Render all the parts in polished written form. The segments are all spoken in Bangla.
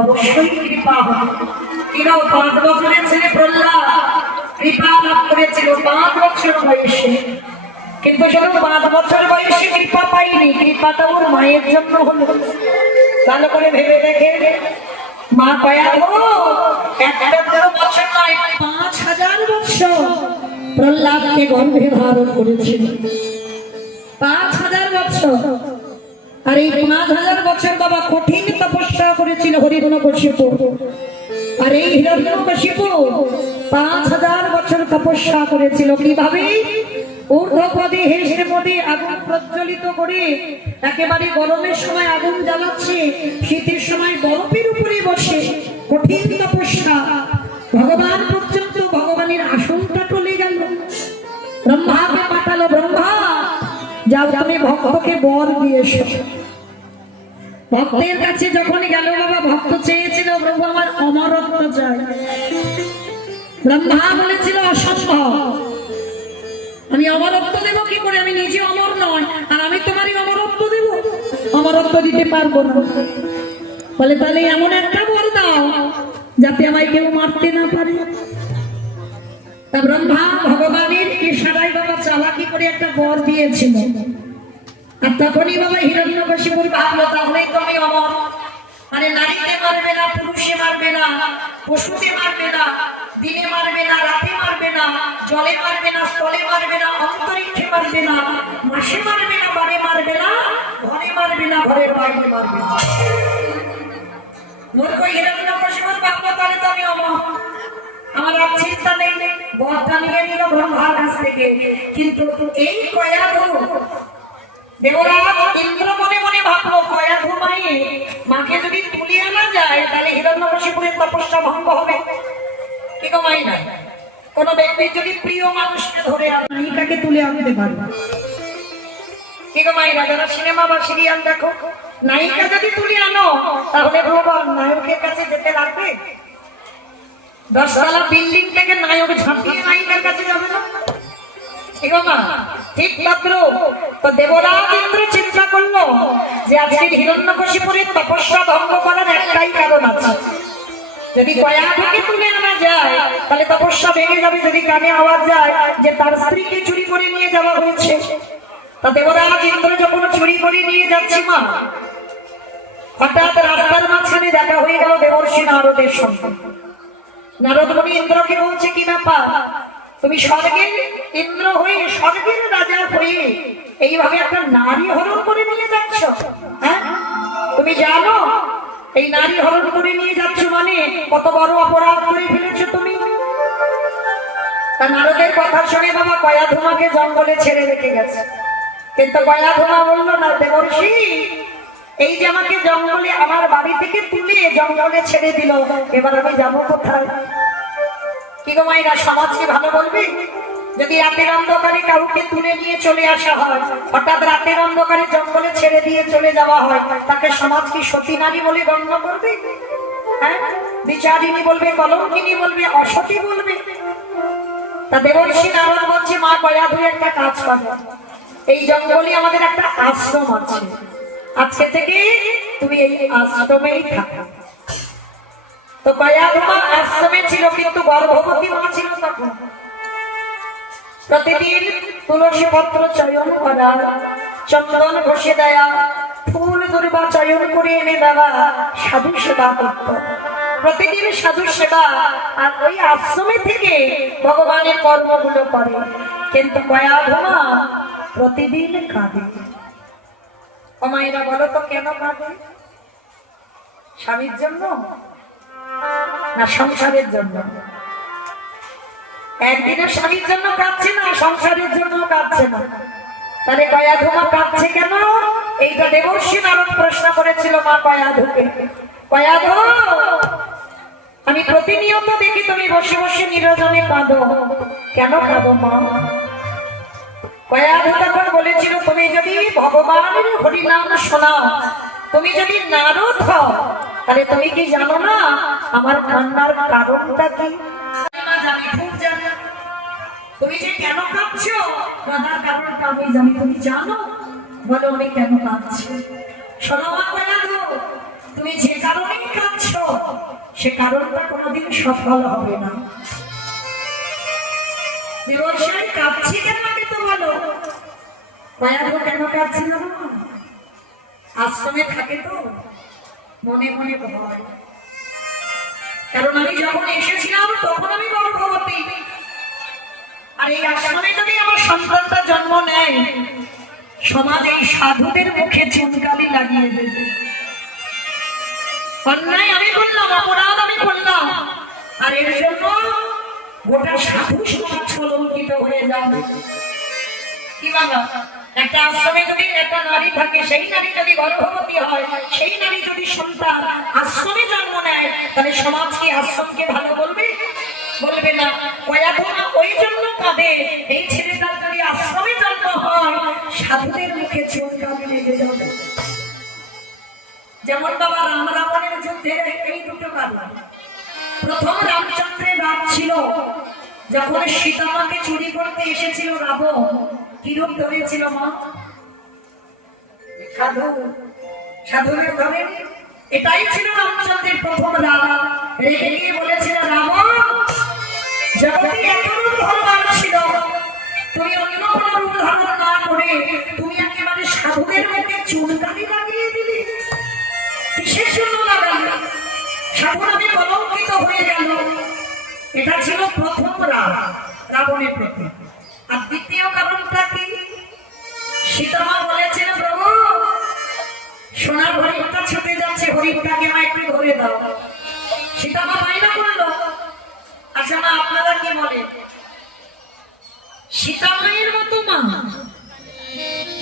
অবশ্যই কৃপা হবে। এরাও 5 বছরের ছেলে প্রহ্লাদ কৃপা লাভ করেছিল 5 বছর বয়সে, কিন্তু শুধু 5 বছর বয়সে কৃপা পাইনি, কৃপাটা ওর মায়ের জন্য হলো। ভালো করে ভেবে দেখে, মা কয়া একটা বছর নয় 5000 বছর প্রহ্লাদকে গর্ভে ধারণ করেছিল। 5000 বছর। আর এই 5000 বছর বাবা কঠিন তপস্যা করেছিল হিরণ্যকশিপু। আর এই হিরণ্যকশিপু 5000 বছর তপস্যা করেছিল কিভাবে? ঊর্ধ্বপদে হেষ্টপদে আগুন প্রজ্বলিত করে একেবারে গরমের সময় আগুন জ্বালাচ্ছে, শীতের সময় বরফের উপরে বসে কঠিন তপস্যা। ভগবান পর্যন্ত ভগবানের আসনটা টলে গেল। ব্রহ্মাকে পাঠালো, ব্রহ্মা যাও তুমি ভক্তকে বর দিয়েছো। ভক্তের কাছে যখন গেল বাবা, ভক্ত চেয়েছিল প্রভু আমার অমরত্ব চাই। ব্রহ্মা বলেছিল অসম্ভব, আমি অমরত্ব দেব কি করে? আমি নিজে অমর নয়, আর আমি তোমারই অমরত্ব দেব? অমরত্ব দিতে পারবো না। বলে তাহলে এমন একটা বর দাও যাতে আমায় কেউ মারতে না পারে। তা ব্রহ্মা ভগবানের ইশারায় বাবা চালাকি করে একটা বর দিয়েছিল। আর তখনই বাবা হিরণ্যকশিপুর ভাবলো তাহলেই তো আমি অমর। মানে নারীতে মারবে না, পুরুষে মারবে না, পশুতে মারবে না, দিনে মারবে না, রাতে মারবে না, জলে মারবে না, স্থলে মারবে না, অন্তরিক্ষে মারবে না, মাসে মারবে না, বারে মারবে না, ঘরে মারবে না, ঘরের বাইরে মারবে না। মূর্খ হিরণ্যকশিপুর ভাবলো তাহলে তো আমি অমর, আমার আর চিন্তা নেই। বরটা নিয়ে নিল ব্রহ্মার কাছ থেকে। কিন্তু এই কয়াধু দেবরাজ ইন্দ্র মনে মনে ভাবলো কয়াধু মায়ে মাকে যদি তুলে আনা যায় তাহলে হিরণ্যকশিপুরের তপস্যা ভঙ্গ হবে। কি গো মাই না, কোন ব্যক্তির যদি প্রিয় মানুষকে ধরে নায়িকাকে তুলে আনতে পারবে? কি গো মাইরা, যারা সিনেমা বা সিরিয়াল দেখো, নায়িকা যদি তুলে আনো তাহলে ভগবান নায়কের কাছে যেতে লাগবে? 10 তলা বিল্ডিং থেকে নায়ক ঝাঁপিয়ে নায়িকার কাছে যাবে না? ঠিক মাত্র তো দেবরাজ ইন্দ্র চিন্তা করলো যে আজকে হিরণ্যকশিপুরের তপস্যা ভঙ্গ করার একটাই কারণ আছে, যদি কয়াধুকে তুলে আনা যায় তাহলে তপস্যা ভেঙে যাবে। যদি কানে আওয়াজ যায় যে তার স্ত্রীকে চুরি করে নিয়ে যাওয়া হয়েছে, তা দেবরাজ ইন্দ্র যখন চুরি করে নিয়ে যাচ্ছে মা, হঠাৎ রাস্তার মাঝখানে দেখা হয়ে গেল দেবর্ষি নারদের সঙ্গে। নারদ মুনি ইন্দ্রকে বলছে, কি ব্যাপার, তুমি স্বর্গের ইন্দ্র হয়ে স্বর্গের রাজা হয়ে এইভাবে একটা নারী হরণ করে নিয়ে যাচ্ছ? হ্যাঁ, তুমি জানো এই নারী হরণ করে নিয়ে যাচ্ছ মানে কত বড় অপরাধ করে ফেলেছো তুমি? তা নারদের কথা শুনে বাবা কয়াধুমাকে জঙ্গলে ছেড়ে রেখে গেছে। কিন্তু কয়াধুমা বললো, না দেবর্ষি, এই যে আমাকে জঙ্গলে আমার বাড়ি থেকে তুলে জঙ্গলে ছেড়ে দিল, এবার আমি যাবো কোথায়? কি গো মায়েরা, সমাজ কি ভালো বলবে? যদি রাতের অন্ধকারে কাউকে তুলে নিয়ে চলে আসা হয়, হঠাৎ রাতের অন্ধকারে জঙ্গলে ছেড়ে দিয়ে চলে যাওয়া হয়, তাকে সমাজ কি সতী নারী বলে গণ্য করবে? হ্যাঁ, বিচারিণী বলবে, কলঙ্কিনী বলবে, অসতী বলবে। তা দেবর্ষি নারদ বলছে, মা কয়া দুই একটা কাজ করে, এই জঙ্গলে আমাদের একটা আশ্রম আছে, আজকে থেকে তুমি এই আশ্রমেই থাকো। তো কয়া ধুমা আশ্রমে ছিল, কিন্তু গর্ভবতী মা ছিল তখন। প্রতিদিন তুলসী পত্র চয়ন করা, চন্দন ঘষে দেয়া, ফুল দুর্বা চয়ন করে এনে দেওয়া, সাধু সেবা করত। প্রতিদিন সাধু সেবা, আর ওই আশ্রমে থেকে ভগবানের কর্মগুলো করে। কিন্তু কয়া ধুমা প্রতিদিন কাঁদে। ও মায়েরা বলো তো, কেন কাঁদে? স্বামীর জন্য না সংসারের জন্য? একদিনের স্বামীর জন্য কাঁদছে না, সংসারের জন্য কাঁদছে না। তাহলে কয়া ধুমা কাঁদছে কেন? এইটা দেবর্ষি নারদ প্রশ্ন করেছিল মা কয়াধুকে। কয়াধু, আমি প্রতিনিয়ত দেখি তুমি বসে বসে নিরজনে কাঁদো, কেন কাঁদো মা? কয়াধু তখন বলেছিল, তুমি যদি ভগবানের হরিনাম শোনাও, তুমি যদি নারদ হও, তাহলে তুমি কি জানো না আমার কান্নার কারণটা কি? জানি, খুব জানি। তুমি যে কেন কাঁদছো, কাঁদার কারণটা আমি জানি। তুমি জানো? বলো আমি কেন কাঁদছি। শোনো মা কয়াধু, তুমি যে কারণেই কাঁদছো, সে কারণটা কোনোদিন সফল হবে না। দেবর্ষি কাঁদছি কেন আগে তো বলো। কয়াধু কেন কাঁদছিল না? আশ্রমে থাকে তো মনে মনে ভয়। কারণ আমি যখন এসেছিলাম তখন আমি গর্ভবতী, আর এই আশ্রমে যদি আমার সন্তানটা জন্ম নেয়, সমাজ এই সাধুদের মুখে চুনকালি লাগিয়ে দেবে। অন্যায় আমি করলাম, অপরাধ আমি করলাম, আর এর জন্য গোটা সাধু সমাজ কলঙ্কিত হয়ে যাবে। কি বাবা, একটা আশ্রমে যদি একটা নারী থাকে, সেই নারী যদি গর্ভবতী হয়, সেই নারী যদি সন্তান আশ্রমে জন্ম নেয়, তাহলে সমাজ কি আশ্রমকে ভালো বলবে? বলবে না। কয়াধু ওই জন্য কাঁদে, এই ছেলেটার যদি আশ্রমে জন্ম হয়, সাধুদের মুখে চুনকালি লেগে যাবে। যেমন বাবা রাম রাবণের যুদ্ধে এই দুটো কারণ। প্রথম রামচন্দ্রের রাত ছিল, যখন সীতামাকে চুরি করতে এসেছিল রাবণ, কি রূপ ধরেছিল মা? সাধু, সাধুদের ধরে। এটাই ছিল রামচন্দ্রের প্রথম রাত। রেখে গিয়ে বলেছিল, রাবণ, জগতে এত রূপ ধরবার ছিল, তুমি অন্য কোন রূপ ধারণ না করে তুমি একেবারে সাধুদের মুখে চুনকালি লাগিয়ে দিলে। কিসের জন্য লাগালে? সাধু নামে কলঙ্কিত হয়ে গেল। এটা ছিল প্রথম রাত, রাবণের প্রতি। আর দ্বিতীয় কারণটা কি? সীতামা বলেছিল, প্রভু সোনার হরিণটা ছুটে যাচ্ছে, হরিণটাকে আমায় একটু ধরে দাও। সীতামা বায়না করলো। আচ্ছা মা, আপনারা কি বলে? সীতামায়ের মতো মা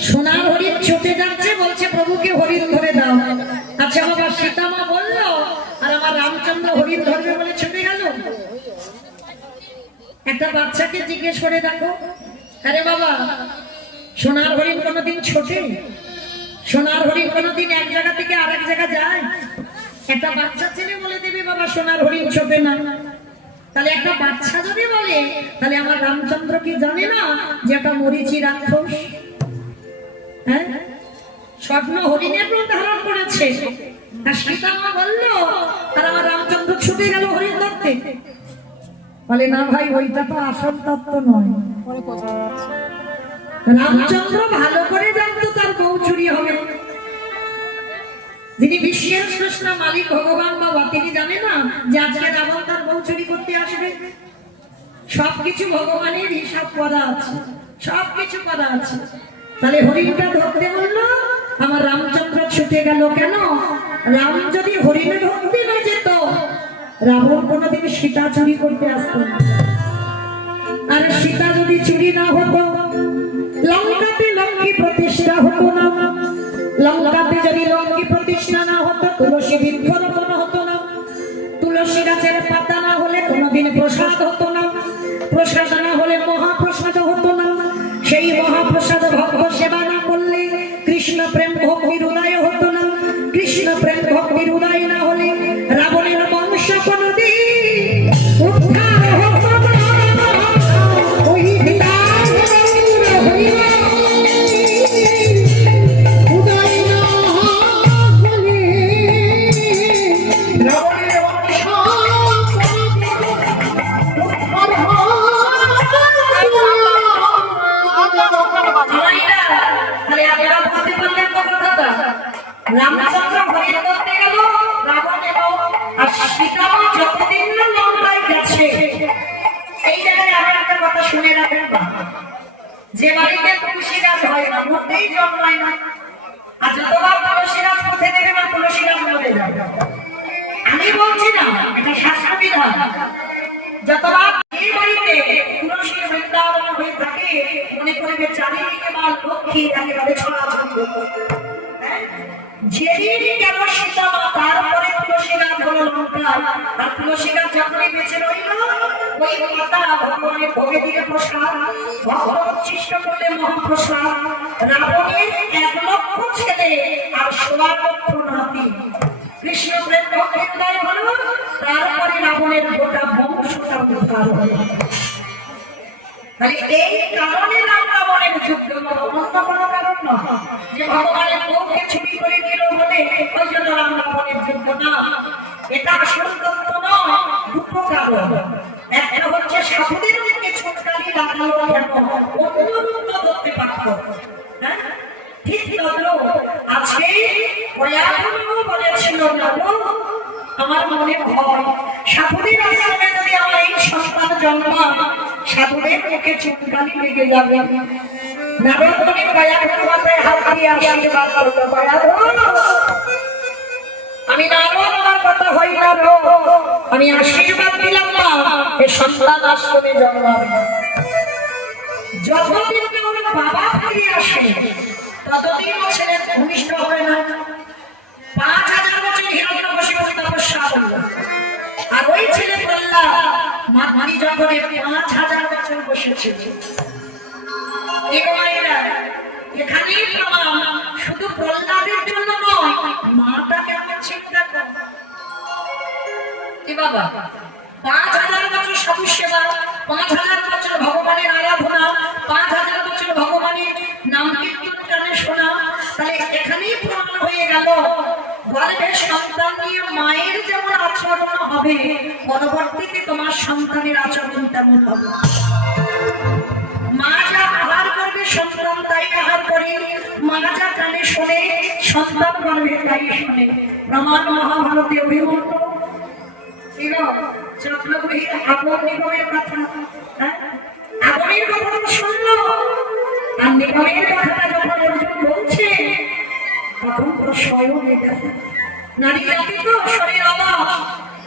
সোনার হরিণ ছুটে যাচ্ছে, বলছে প্রভুকে হরিণ ধরে দাও। আচ্ছা বাবা, সীতামা বললো, আর আমার রামচন্দ্র হরিণ ধরবে বলে ছুটে গেল। একটা বাচ্চাকে জিজ্ঞেস করে দেখো, আরে বাবা, সোনার হরিণ কোনোদিন ছোটে? সোনার হরিণ কোনোদিন এক জায়গা থেকে আরেক জায়গা যায়? একটা বাচ্চা ছেলে বলে দেবে বাবা সোনার হরিণ ছোটে না। তাহলে একটা বাচ্চা যদি বলে, তাহলে আমার রামচন্দ্র কি জানে না যে একটা মরিচি রাক্ষস? হ্যাঁ, স্বপ্ন হরিণের রূপ ধারণ করেছে। আর সীতামা বললো, আর আমার রামচন্দ্র ছুটে গেল হরিণ ধরতে। বলে না ভাই, ওইটা তো আসল তত্ত্ব নয়। রামচন্দ্র ভালো করে জানতো তার বউ চুরি হবে। যিনি বিশ্বের স্রষ্টা মালিক ভগবান বাবা, তিনি জানে না যে আজকে রাবণ তার বউ চুরি করতে আসবে? সবকিছু ভগবানের হিসাব করা আছে, সবকিছু করা আছে। তাহলে হরিণটা ধরতে বললো, আমার রামচন্দ্র ছুটে গেল কেন? রাম যদি হরিণে ধরতে না যেত, রাবণ কোনোদিন সীতা চুরি করতে আসতো না। আর সীতা যদি চুরি না হতো, লঙ্কাতে লঙ্কি প্রতিষ্ঠা হতো না। লঙ্কাতে যদি লঙ্কি প্রতিষ্ঠা না হতো, তুলসী বৃক্ষরোপণ হতো না। তুলসী গাছের পাতা না হলে কোনোদিন প্রসাদ হতো না, প্রসাদ না হলে মহাপ্রসাদ হতো না, সেই মহাপ্রসাদ ভক্ত সেবা না করলে কৃষ্ণ প্রেম ভক্তির উদয় হতো না, কৃষ্ণ প্রেম ভক্তির উদয় না হলে রাবণের বংশ কোনদিন উদ্ধার হতো না। ওই রামচন্দ্র হরিণ করতে গেল, রাবণ এবং সীতামা যতদিন না লঙ্কায় গেছে। এই জায়গায় আমি একটা কথা শুনে রাখেন, যে বাড়িতে তুলসী গাছ হয় না মধ্যেই জন্মায় না, আর যতবার তুলসী গাছ পথে দেবে না তুলসী গাছ মরে যাবে। আমি বলছি না, এটা শাস্ত্র বিধান। যতবার এই বাড়িতে তুলসীর বৃন্দাবন হয়ে থাকে মনে করবে চারিদিকে মা লক্ষ্মী একেবারে ছড়াছড়ি করবে। যেদিন গেল সীতামা তারপরে তুলসী গাছ হলো লঙ্কা, আর তুলসী গাছ যখনই বেঁচে রইল ওই পাতা ভগবানের ভোগে দিয়ে প্রসাদ, ভগবান উচ্ছিষ্ট করলে মহাপ্রসাদ। রাবণের 1 লক্ষ ছেলে আর 16 লক্ষ নাতি, কৃষ্ণ প্রেম ভক্তির উদয় হলো, তারপরে রাবণের গোটা বংশটা উদ্ধার হলো। এই কারণে রাম রাবণের যুদ্ধ, অন্য কোনো কারণ নয় যে ভগবানের বউকে চুরি করে নিল বলে ওই জন্য রাম রাবণের যুদ্ধ না। এটা আসল তত্ত্ব নয়, দুটো কারণ। একটা হচ্ছে সাধুদের দিকে ছোটকালি লাগালো কেন, অন্য ধরতে পারত। ঠিক তদ্রূপ আজকে বলেছিল আমার মনে ভয়, সাধুদের আশ্রমে যদি আমার এই সন্তান জন্মা সাধুদের মুখে চুনকালি লেগে যাবে। আমি নারদ আমার কথা হই না, আমি আশীর্বাদ দিলাম না এই সন্তান আশ্রমে জন্মাবে। যতদিন ওর বাবা ফিরে আসে ততদিন ও ছেলে ভূমিষ্ঠ হবে না। 5000 বছর হিরণ্যকশিপু তপস্যা করল, আর ওই ছেলে প্রহ্লাদ মাতৃ জগতে 5000 বছর বসেছিল। এখানেই প্রমাণ, শুধু প্রহ্লাদের জন্য নয়, মাটা কেমন চিন্তা কর কি বাবা। 5000 বছর সাধু সেবা, 5000 বছর ভগবানের আরাধনা, 5000 বছর ভগবানের নাম কীর্তন গানে শোনা। তাহলে এখানেই প্রমাণ হয়ে গেল গর্ভের সন্তান নিয়ে মায়ের যেমন আচরণ হবে পরবর্তীতে তোমার সন্তানের আচরণ তেমন হবে। মা যা আহার করবে সন্তান তাই আহার করে, মা যা কানে শোনে সন্তান গর্ভে তাই শোনে। প্রমাণ মহাভারতে অভিমন্যু ছিল চক্রগ্রহীর আপন নিগমের কথা। আপনের কথা তো শুনলো, আর নিগমের কথাটা যখন অর্জুন বলছে তখন তো স্বয়ং এটা নারী জাতি তো শরীর অভাব,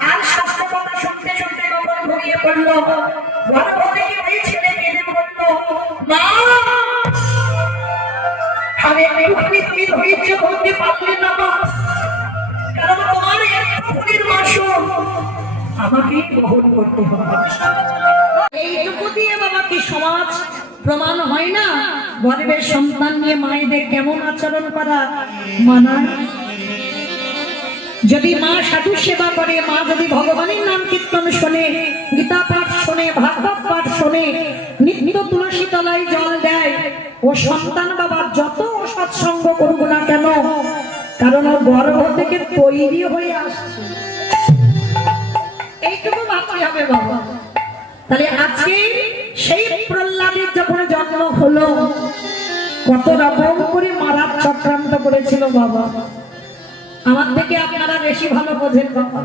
আর স্বাস্থ্য কথা শুনতে শুনতে কখন ঘুমিয়ে পড়লো। গর্ভবতী ওই ছেলে কেঁদে বলল, মা আমি একটুখানি তুমি ধৈর্য করতে পারলে না, কারণ তোমার একটুখানির মাসুল আমাকেই বহন করতে হবে। এইটুকু দিয়ে বাবা কি সমাজ প্রমাণ হয় না গর্ভের সন্তান নিয়ে মায়েদের কেমন আচরণ করা মানায়? যদি মা সাধু সেবা করে, মা যদি ভগবানের নাম কীর্তন শোনে, গীতা পাঠ শোনে, ভাগবত পাঠ শোনে, নিত্য তুলসী তলায় জল দেয়, ও সন্তান বাবা যত সৎসঙ্গ করুক না কেন, কারণ ও গর্ভ থেকে তৈরি হয়ে আসছে। এইটুকু ভাবতে হবে বাবা। তাহলে আজকে সেই প্রহ্লাদের যখন জন্ম হলো কত রকম করে মারার চক্রান্ত করেছিল বাবা। আমার থেকে আপনারা বেশি ভালো বোঝেন বাবা।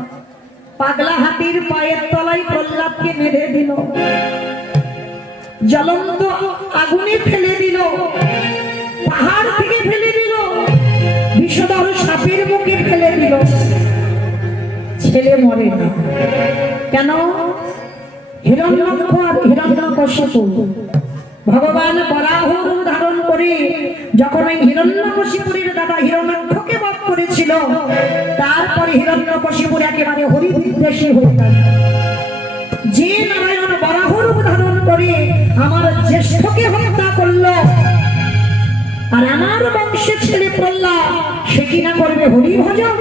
পাগলা হাতির পায়ের তলায় প্রহ্লাদকে মেরে দিল, জ্বলন্ত আগুনে ফেলে দিল, পাহাড় থেকে ফেলে দিল, বিষধর সাপের মুখে ফেলে দিল, ছেলে মরে না কেন? হিরণ্যাক্ষ আর হিরণ্যকশিপু ভগবান বরাহ রূপ ধারণ করে যখন ওই হিরণ্যকশিপুরের দাদা হিরণ্যাক্ষকে বধ করেছিল ছিল। তারপরে হিরণ্যকশিপুর একেবারে হরিবিদ্বেষী হয়ে গেল। যে নারায়ণ বরাহ রূপ ধারণ করে আমার জ্যেষ্ঠকে হত্যা করলো, আর আমার বংশের ছেলে প্রহ্লাদ সে কিনা করবে হরি ভজন।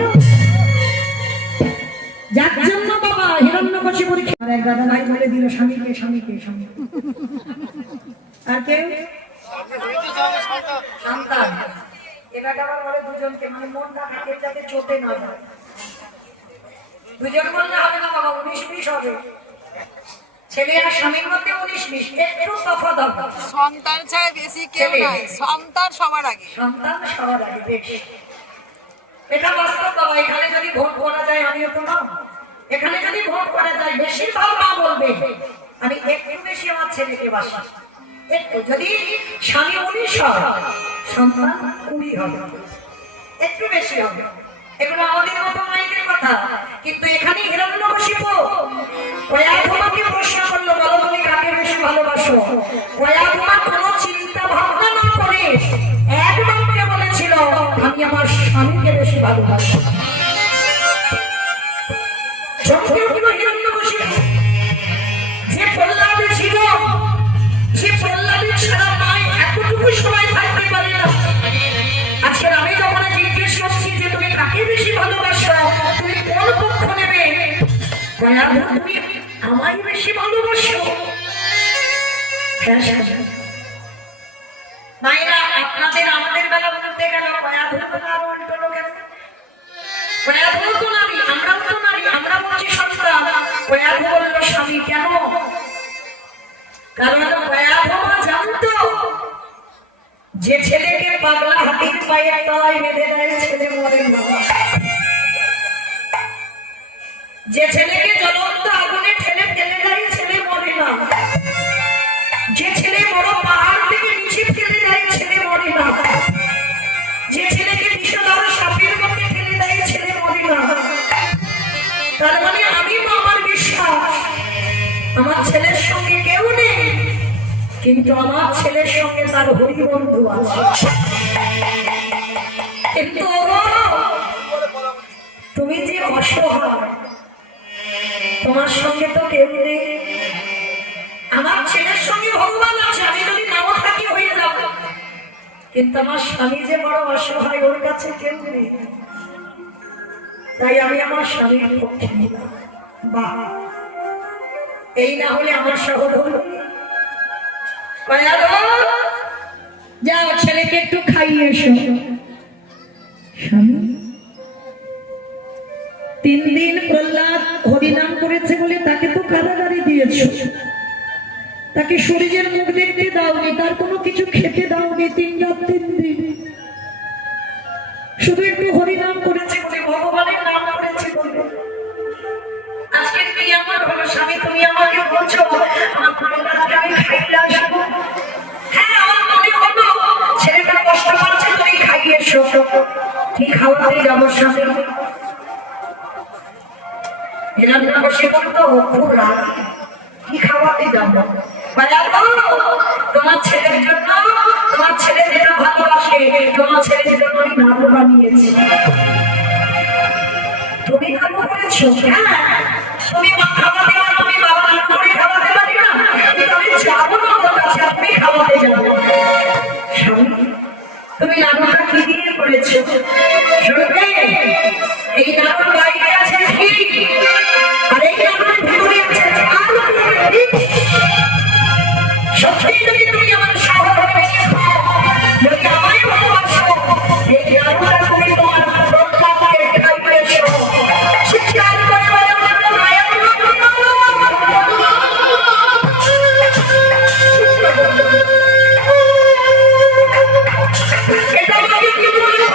যার জন্য বাবা হিরণ্যকশিপুর এক দাদা ভাই বলে দিল স্বামীকে স্বামীকে স্বামী, আর কেউ সন্তান। এনাটা আবার বলে দুজনকে, মানে মন না থাকে যাতে চোটে না যায়। দুজন বললে হবে না বাবা, 19-20 হবে। ছেলে আর স্বামীর মধ্যে 19-20 একটু তফাৎ হবে। সন্তান ছাড়া বেশি কেউ নাই, সন্তান সবার আগে, সন্তান সবার আগে। বেশ, এটা বাস্তব বাবা। এখানে যদি ভোট করা যায়, আমিও তো না, এখানে যদি ভোট করা যায় বেশিরভাগ মা বলবে আমি একটু বেশি আমার ছেলেকে বাসি। একটু যদি স্বামী 19 হয়, সন্তান 20 হবে, একটু বেশি হবে। এগুলো আমাদের মতো মায়েদের কথা। কিন্তু এখানে হিরণ্যকশিপু প্রয়াগমাকে প্রশ্ন করলো, বলো তুমি কাকে বেশি ভালোবাসো? প্রয়াগমা কোনো চিন্তা ভাবনা না করে একবারকে বলেছিল আমি আমার স্বামীকে বেশি ভালোবাসি। যে প্রহ্লাদে ছিল, যে প্রহ্লাদের ছাড়া মায় এতটুকু সময় থাকতে পারে না। আজকে আমি যখন জিজ্ঞেস করছি যে তুমি কাকে বেশি ভালোবাসো, তুমি কোন পক্ষ নেবে? তুমি আমায় বেশি ভালোবাসো। মায়েরা আপনাদের আমাদের বেলা বলতে গেল প্রয়াগও তো নারী, আমরাও তো নারী, আমরা বলছি সন্তান। প্রয়াগ বললো স্বামী। কেন? কারণ প্রয়াগমা জানতো যে ছেলেকে পাগলা হাতির পায়ের তলায় বেঁধে দেয় ছেলে মরে না, যে ছেলেকে জ্বলন্ত আগুনে ঠেলে ফেলে দেয় ছেলে মরে না, যে ছেলে বড় পাহাড় থেকে নিচে ফেলে দেয় ছেলে মরে না, যে ছেলেকে বিষধর সাপের মধ্যে ফেলে দেয় ছেলে মরে না। তার মানে আমি আমার বিশ্বাস আমার ছেলের সঙ্গে কেউ নেই, কিন্তু আমার ছেলের সঙ্গে তার হরি বন্ধু আছে। কিন্তু তুমি যে অসহায়, তোমার সঙ্গে তো কেউ নেই। আমার ছেলের সঙ্গে ভগবান আছে, আমি যদি নাও থাকি হয়ে যাব, কিন্তু আমার স্বামী যে বড় অসহায়, ওর কাছে কেউ নেই। তাই আমি আমার স্বামীর পক্ষে নিলাম। বাহ, এই না হলে আমার সহধর্মী যাও ছেলেকে একটু খাইয়ে এসো। 3 দিন প্রহ্লাদ হরিনাম করেছে বলে তাকে তো কারাগারে দিয়েছ, তাকে শরীরের মুখ দেখতে দাওনি, তার কোনো কিছু খেতে দাওনি 3 রাত 3 দিন। শুধু একটু হরিনাম করেছে বলে, ভগবানের নাম করেছে বলে। আজকে কি আমার হলো স্বামী, তুমি আমাকে বলছো আমার প্রহ্লাদকে আমি খাইয়ে আসবো? হ্যাঁ, আমার মনে হলো ছেলেটা কষ্ট পাচ্ছে, তুমি খাইয়ে এসো। কি খাওয়াতে যাবো স্বামী? হিরণ্যকশিপু তো খুব রাগ, কি খাওয়াতে যাবো? তোমার ছেলের জন্য, তোমার ছেলে যেটা ভালোবাসে, তোমার ছেলের জন্য আমি নাড়ু বানিয়েছি। তুমি নাড়ু করেছো? হ্যাঁ, তুমি মা খাওয়াতে পারো, আমি বাবা নাড়ু করে খাওয়াতে পারি না, কিন্তু আমি যাবো না ওর কাছে, তুমি খাওয়াতে যাবো। তুমি নাড়ুটা কি দিয়ে করেছো? শুনবে, এই নাড়ুর বাইরে আছে ঘি, আর এই নাড়ুর ভিতরে আছে ঝাল। সত্যি যদি তুমি আমার সহধর্মী যদি আমায় ভালোবাসো, এই নাড়ুটা তুমি তোমার প্রহ্লাদকে খাইয়েছো। চিৎকার করে বলো মায়ের এটা আমাকে কি বলে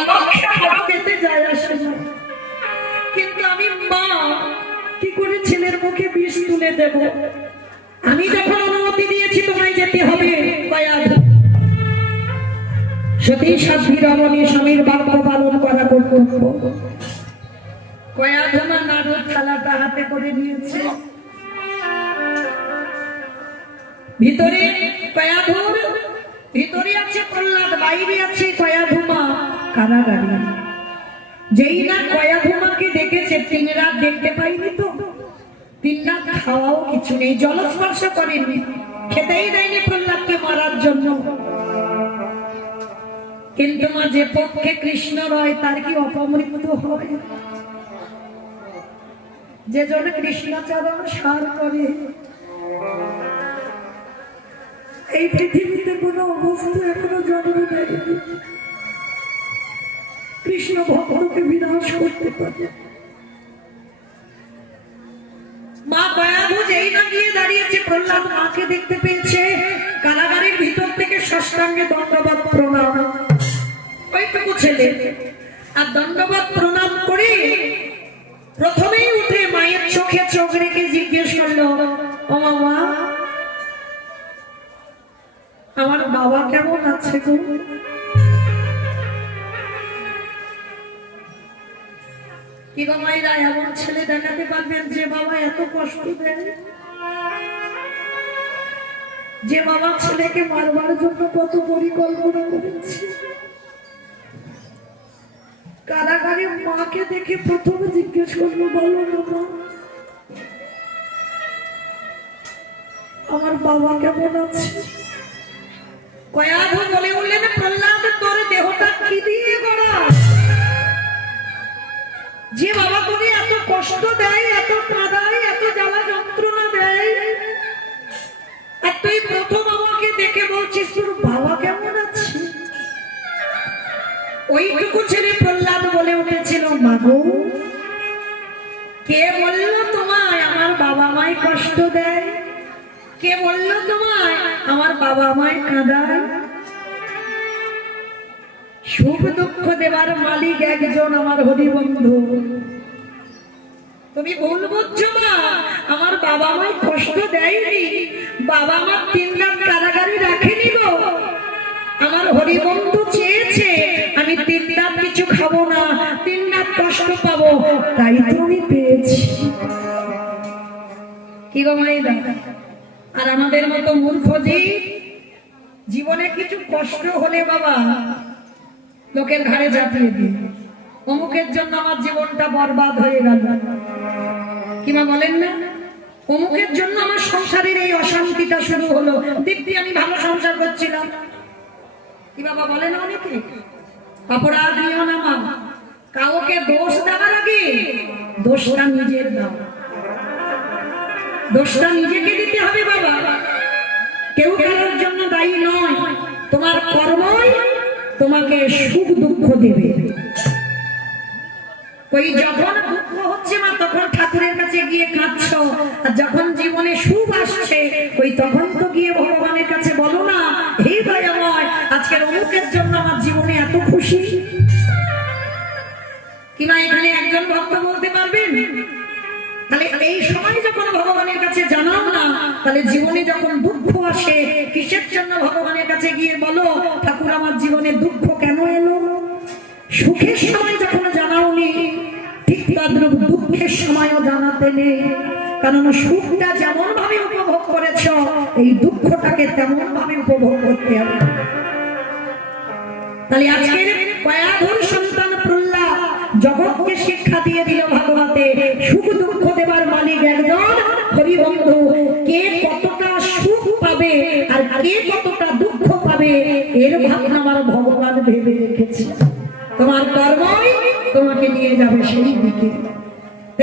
অলক্ষে হাত পেতে যায় আসে না, কিন্তু আমি মা কি করে ছেলের মুখে বিষ তুলে দেব? আমি যখন অনুমতি দিয়েছি তোমায় যেতে হবে কয়াধু, সতী সাধ্বী রমণী স্বামীর বাক্য পালন করা কর্তব্য। কয়াধুমা নাড়ুর থালাটা হাতে করে নিয়েছে, ভিতরে কয়াধুর, ভিতরে আছে প্রহ্লাদ, বাইরে আছে কয়াধুমা কারাগারে। যেই না কয়াধুমাকে দেখেছে, 3 রাত দেখতে পাইনি তো, 3 রাত খাওয়াও কিছু নেই, জলস্পর্শ করেনি, খেতেই দেয়নি প্রহ্লাদকে মারার জন্য। কিন্তু মা যে পক্ষে কৃষ্ণ রয় তার কি অপমৃত্যু হয়? যে জন কৃষ্ণচরণ সার করে, এই পৃথিবীতে কোনো অবস্থা এখনো জন্ম নেয়নি কৃষ্ণ ভক্তকে বিনাশ করতে পারে। মা কয়াধু যেই না গিয়ে দাঁড়িয়েছে, প্রহ্লাদ মাকে দেখতে পেয়েছে, কারাগারের ভিতর থেকে সাষ্টাঙ্গে দণ্ডবত প্রণাম, ওইটুকু ছেলে, আর দণ্ডবত প্রণাম করে প্রথমেই উঠে মায়ের চোখে চোখ রেখে জিজ্ঞেস করলো, ও মা, আমার বাবা কেমন আছে গো? কি গো মায়েরা, এমন ছেলে দেখাতে পারবেন যে বাবা এত কষ্ট দেয়, যে বাবা ছেলেকে মারবার জন্য কত পরিকল্পনা করেছে? কারাগারে মাকে দেখে প্রথমে জিজ্ঞেস করলো, বলো না মা, আমার বাবা কেমন আছে? কয়াধু বলে উঠলেন, প্রহ্লাদ তোর দেহটা কি দিয়ে গড়া? যে বাবা তোকে এত কষ্ট দেয়, এত কাঁদায়, এত জ্বালা যন্ত্রণা দেয়, আর তুই প্রথম আমাকে দেখে বলছিস তোর বাবা কেমন আছে? ওইটুকু ছেলে প্রহ্লাদ বলে উঠেছিল, মাগো, কে বলল তোমায় আমার বাবা মাই কষ্ট দেয়? কে বলল তোমায় আমার বাবা মাই কাঁদায়? সুখ দুঃখ দেবার মালিক একজন, আমার হরিবন্ধু। তুমি ভুল বুঝছো মা, আমার বাবা মাই কষ্ট দেয়নি, বাবা মা 3 রাত কারাগারে রাখেনি গো। আমার হরিবন্ধু চেয়েছে আমি 3 রাত কিছু খাবো না, 3 রাত কষ্ট পাবো, তাই তুমি পেয়েছি। কি গো মায়েরা, আর আমাদের মতো মূর্খ জীবনে কিছু কষ্ট হলে বাবা লোকের ঘাড়ে চাপিয়ে দিই, অমুকের জন্য আমার জীবনটা বরবাদ হয়ে গেল, কিংবা বলেন না, অমুকের জন্য আমার সংসারের এই অশান্তিটা শুরু হলো, দিব্যি আমি ভালো সংসার করছিলাম। কি বাবা বলেন অনেকে, অপরাধ নিও না মা, কাউকে দোষ দেওয়ার আগে দোষটা নিজের দাও, দোষটা নিজেকে দিতে হবে বাবা। কেউ কারোর জন্য দায়ী নয়, তোমার কর্মই তোমাকে সুখ দুঃখ দেবে। ওই যখন দুঃখ হচ্ছে মা তখন ঠাকুরের কাছে গিয়ে কাঁদছ, আর যখন জীবনে সুখ আসছে ওই তখন তো গিয়ে ভগবানের কাছে বলো না, হে দয়াময় আজকের অমুকের জন্য আমার জীবনে এত খুশি। কিনা এখানে একজন ভক্ত বলতে পারবেন? তাহলে এই সময় যখন ভগবানের কাছে জানাও না, তাহলে জীবনে যখন দুঃখ আসে কিসের জন্য ভগবানের কাছে গিয়ে বলো, ঠাকুর আমার জীবনে দুঃখ কেন এলো? সুখের সময় যখন জানাওনি, ঠিক তদ্রূপ দুঃখের সময়ও জানাতে নেই, কারণ সুখটা যেমন ভাবে উপভোগ করেছ এই দুঃখটাকে তেমন ভাবে উপভোগ করতে হবে। তাহলে আজকের কয়াধুর সন্তান প্রহ্লাদ জগৎকে শিক্ষা দিয়ে দিল ভাগবতে, সুখ দুঃখ দেবার মালিক একজন হরিবন্ধু। কে কতটা সুখ পাবে আর কে কতটা দুঃখ পাবে এর ভাবনা আমার ভগবান ভেবে রেখেছে। তোমার কর্মই তোমাকে নিয়ে যাবে সেই দিকে।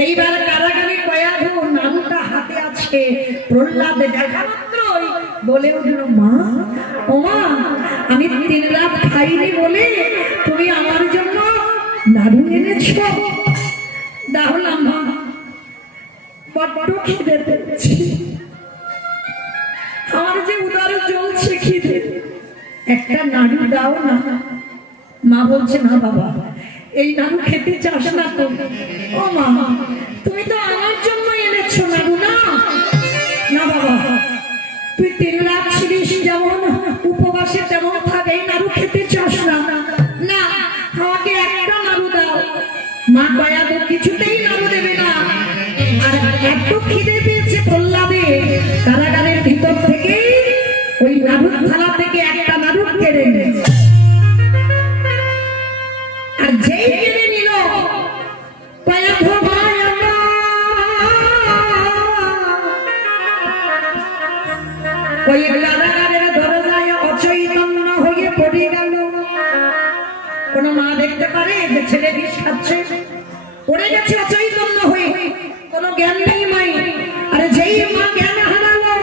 এইবার কারাগারে কয়াধু নামটা হাতে আছে, প্রহ্লাদ দেখা মাত্রই বলে উঠল, মা ও মা, আমি 3 রাত খাইনি বলে তুমি আমার জন্য নাড়ু এনেছ? দাও না মা, বড্ড খিদে পেয়েছি, আমার যে উদর জ্বলছে খিদে, একটা নাড়ু দাও না। মা বলছে না বাবা, এই নাড়ু খেতে চাস না তো? ও মা, তুমি তো আমার জন্য এনেছো নাড়ু না? না বাবা, তুই 3 রাত ছিলিস, যেমন উপবাসে তেমন থাক, এই নাড়ু খেতে চাস না? না, আমাকে একটা নাড়ু দাও। মা দয়া তো কিছুতেই নাড়ু দেবে না। আর এত খিদে পেয়েছে প্রহ্লাদের, কারাগারের ভিতর থেকে ওই নাড়ুর থালা থেকে একটা নাড়ু কেড়ে নিয়েছে। আর যেই কেড়ে নিল, ওই কারাগারের দরজায় অচৈতন্য হয়ে পড়ে গেল। কোন মা দেখতে পারে যে ছেলে বিষ খাচ্ছে? পড়ে গেছে অচৈতন্য হয়ে, কোন জ্ঞান নেই মাই। আরে যেই মা জ্ঞান হারালো,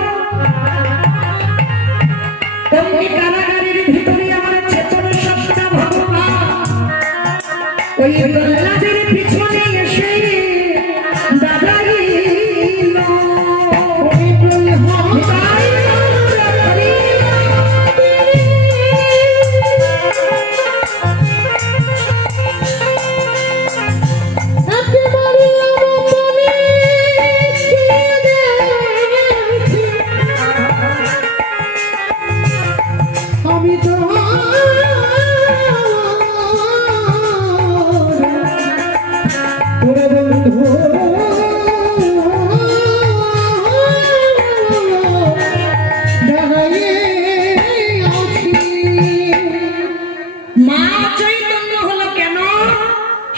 অমনি কারাগারের ভিতরে আমার চেতন সত্তা ভগবান ওই প্রহ্লাদের পিছনে এসে দাঁড়াইল। ওই প্রহ্লাদ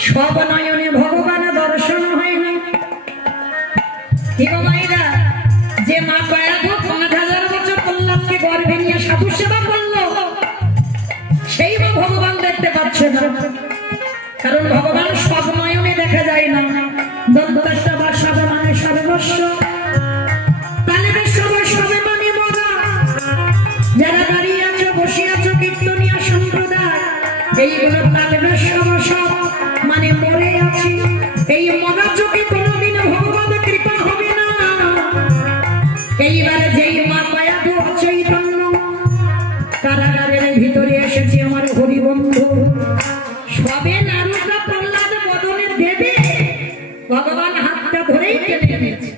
সব নয়নে ভগবান দর্শন হয় না। মায়েরা, যে মা কয়া 5000 বছর প্রহ্লাদকে গর্ভে নিয়ে সাধু সেবা করলো, সেই মা ভগবান দেখতে পাচ্ছে না। কারণ ভগবান সব নয়নে দেখা যায় না। দত্তস্য বা সব মানে সর্বস্ব, তালেবে সব সবে মানে মরা। যারা দাঁড়িয়ে আছো, বসে আছো, কীর্তনিয়া সম্প্রদায়, এইগুলো তালেবে সব সব মানে মরে আছি। এই মরা চোখে কোনোদিন ভগবান কৃপা হবে না। এইবারে যেই মা মায়া তো অচৈতন্য কারাগারের ভিতরে এসেছে আমার হরিবন্ধু, সবে নাড়ুটা প্রহ্লাদ বদনে দেবে, ভগবান হাতটা ধরেই টেনে নিয়েছে।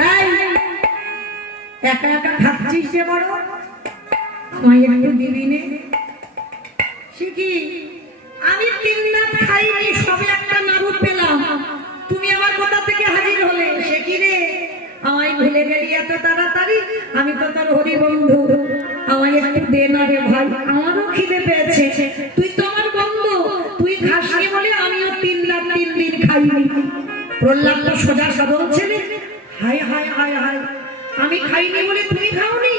তাই একা একা খাচ্ছিস যে বড়, আমায় একটু দিবি নে? শিখি, আমি 3 রাত খাইনি, সবে একটা নাড়ু পেলাম, তুমি আমার কোথা থেকে হাজির হলে? সে কি রে, আমায় ভুলে গেলি এত তাড়াতাড়ি? আমি তো তোর হরি বন্ধু, আমায় একটু দে না রে ভাই, আমারও খিদে পেয়েছে। তুই তো আমার বন্ধু, তুই খাসনি বলে আমিও 3 রাত 3 দিন খাইনি। প্রহ্লাদ তো সোজা সাধন ছেলে, হায় হায় হায় হায়, আমি খাইনি বলে তুমি খাওনি?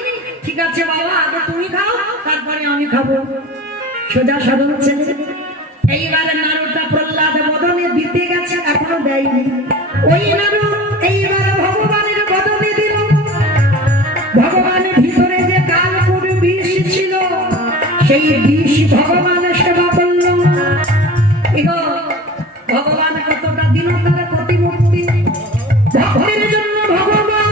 ঠিক আছে বাবা, আগে তুমি খাও, তারপরে আমি খাবো। সোজা সাধন ছেলে। এইবার নাড়ুটা প্রহ্লাদ বদনে দিতে গেছে, এখনো দেয়নি। ওই নাড়ু এইবার ভগবানের বদনে দিল। ভগবানের ভিতরে যে কালপুর বিষ ছিল, সেই বিষ ভগবান সেবা করল। ভগবান কতটা দিল তার প্রতিমূর্তি ভক্তের জন্য। ভগবান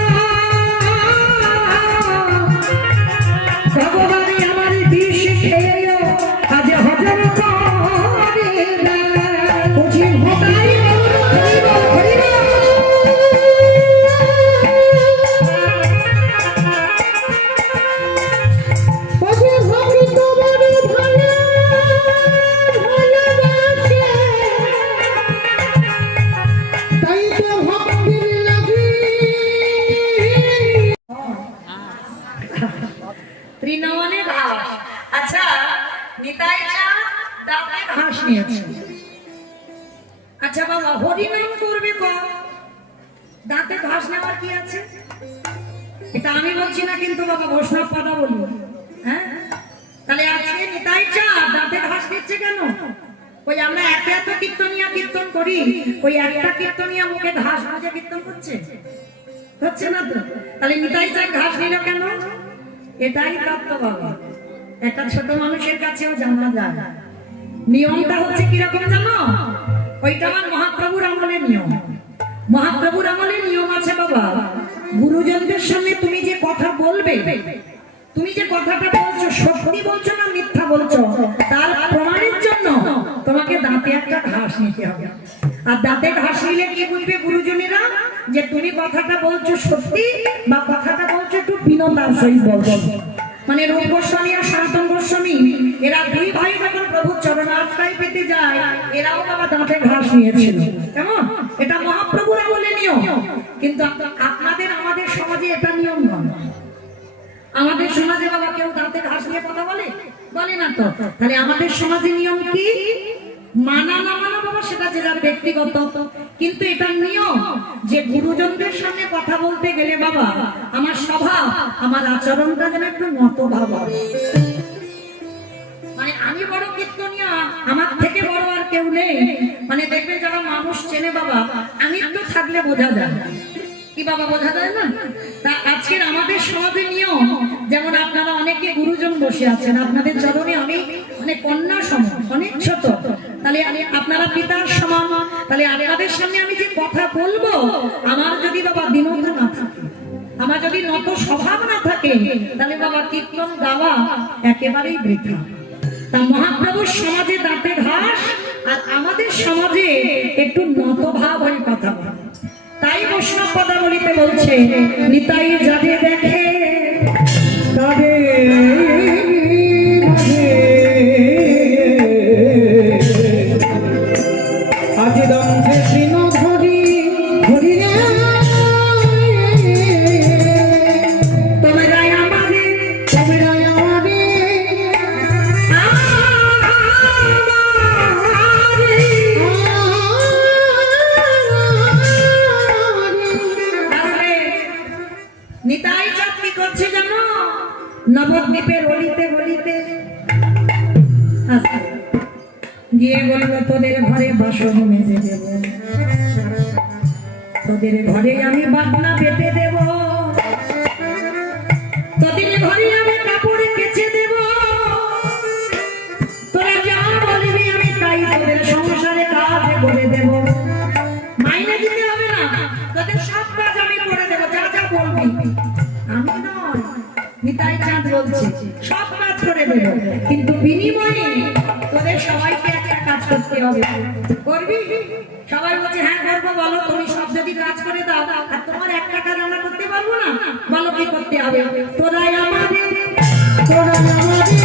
আমার বিষ খেয়ে আজ হজম করে না। বুঝি ভোটাই তৃণবনে ঘাস। আচ্ছা, নিতাই চাঁদ দাঁতে ঘাস নিয়েছে। আচ্ছা বাবা, হরিনাম করবে কো, দাঁতে ঘাস নেওয়ার কি আছে? এটা আমি বলছি না কিন্তু বাবা, বৈষ্ণব পাদা বলি। হ্যাঁ, তাহলে আজকে নিতাই চাঁদ দাঁতে ঘাস নিচ্ছে কেন? ওই আমরা এত এত কীর্তনিয়া কীর্তন করি, ওই একটা কীর্তনিয়া মুখে ঘাস ভাজে কীর্তন করছে? হচ্ছে না তো। তাহলে নিতাই চাঁদ ঘাস নিল কেন? এটাই তত্ত্ব বাবা, একটা ছোট মানুষের কাছেও জানা যায়। নিয়মটা হচ্ছে কিরকম জানো? ওইটা আমার মহাপ্রভুর আমলের নিয়ম। মহাপ্রভুর আমলের নিয়ম আছে বাবা, গুরুজনদের সামনে তুমি যে কথা বলবে, তুমি যে কথাটা বলছো সত্যি বলছো না মিথ্যা বলছো, তার প্রমাণের জন্য তোমাকে দাঁতে একটা ঘাস নিতে হবে। আর দাঁতে ঘাস নিলে কি বুঝবে গুরুজনেরা, যে তুমি কথাটা বলছো সত্যি বা কথাটা বলছো একটু বিনতার সহিত বলছো। মানে রূপ গোস্বামী আর সনাতন গোস্বামী এরা দুই ভাই যখন প্রভুর চরণ আশ্রয় পেতে যায়, এরাও বাবা দাঁতে ঘাস নিয়েছিল। কেমন? এটা মহাপ্রভুরা বলে নিয়ম, কিন্তু আপনাদের আমাদের সমাজে এটা নিয়ম নয়। আমাদের সমাজে বাবা কেউ দাঁতে ঘাস নিয়ে কথা বলে? বলে না তো। তাহলে আমাদের সমাজে নিয়ম কি? মানা না মানা বাবা সেটা যে যার ব্যক্তিগত, কিন্তু এটা নিয়ম যে গুরুজনদের সামনে কথা বলতে গেলে বাবা আমার স্বভাব আমার আচরণটা যেন একটু নত ভাব হয়। মানে আমি বড় কীর্তনিয়া, আমার থেকে বড় আর কেউ নেই। মানে দেখবেন যারা মানুষ চেনে বাবা, আমি একটু থাকলে বোঝা যায় কি বাবা, বোঝা যায় না? তা আজকের আমাদের সমাজে নিয়ম, যেমন আপনারা অনেকে গুরুজন বসে আছেন, আপনাদের চরণে আমি মানে কন্যা সমান, অনেক ছোট, তাহলে আপনারা পিতার সমান, তাহলে আপনাদের সামনে আমি যে কথা বলবো, আমার যদি বাবা বিনম্র না থাকে, আমার যদি নত স্বভাব না থাকে, তাহলে বাবা কীর্তন গাওয়া একেবারেই বৃথা। তা মহাপ্রভুর সমাজে দাঁতে ঘাস, আর আমাদের সমাজে একটু নত ভাব হয়ে কথা বলে। তাই বৈষ্ণব পদাবলিতে বলছে, নিতাই যাদের দেখে তাদের আজ দন্ধে তৃণ ধরি ধরি রে তোমরাই আমাদের, তোমরাই আমাদের নিতাই চাঁদ কি করছে জানো? নবদ্বীপের অলিতে গলিতে গিয়ে বললো, তোদের ঘরে বাসন মেজে দেব, তোদের ঘরে আমি বাটনা বেটে দেব, তোদের ঘরে আমি কাপড় কেচে দেব, তোরা যা বলবি আমি তাই তোদের সংসারে কাজ করে দেব। মাইনে দিতে হবে না, তোদের সব কাজ আমি করে দেব, যা যা বলবি। আমি নয়, নিতাই চাঁদ বলছে সব কাজ করে দেব, কিন্তু বিনিময়ে তোদের সবাইকে একটা কাজ করতে হবে। করবি? সবাই বলছে হ্যাঁ করবো। বলো তুমি সব যদি কাজ করে দাও, আর তোমার একটা কাজ আমরা করতে পারবো না, বলো কি করতে হবে? তোরাই আমাদের, তোরাই আমাদের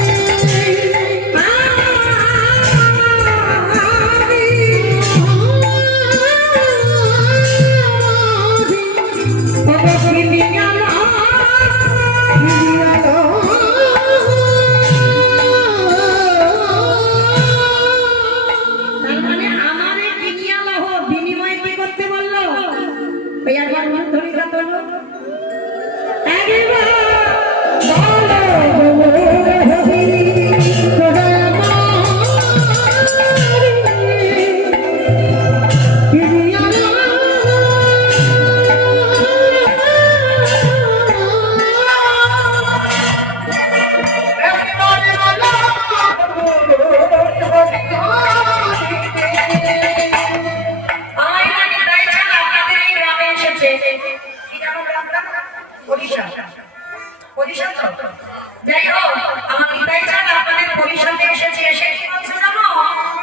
যাই হোক, আমার নিতাই চাঁদ আপনাদের পরিষদে এসেছে, এসে কি বলছে জানো?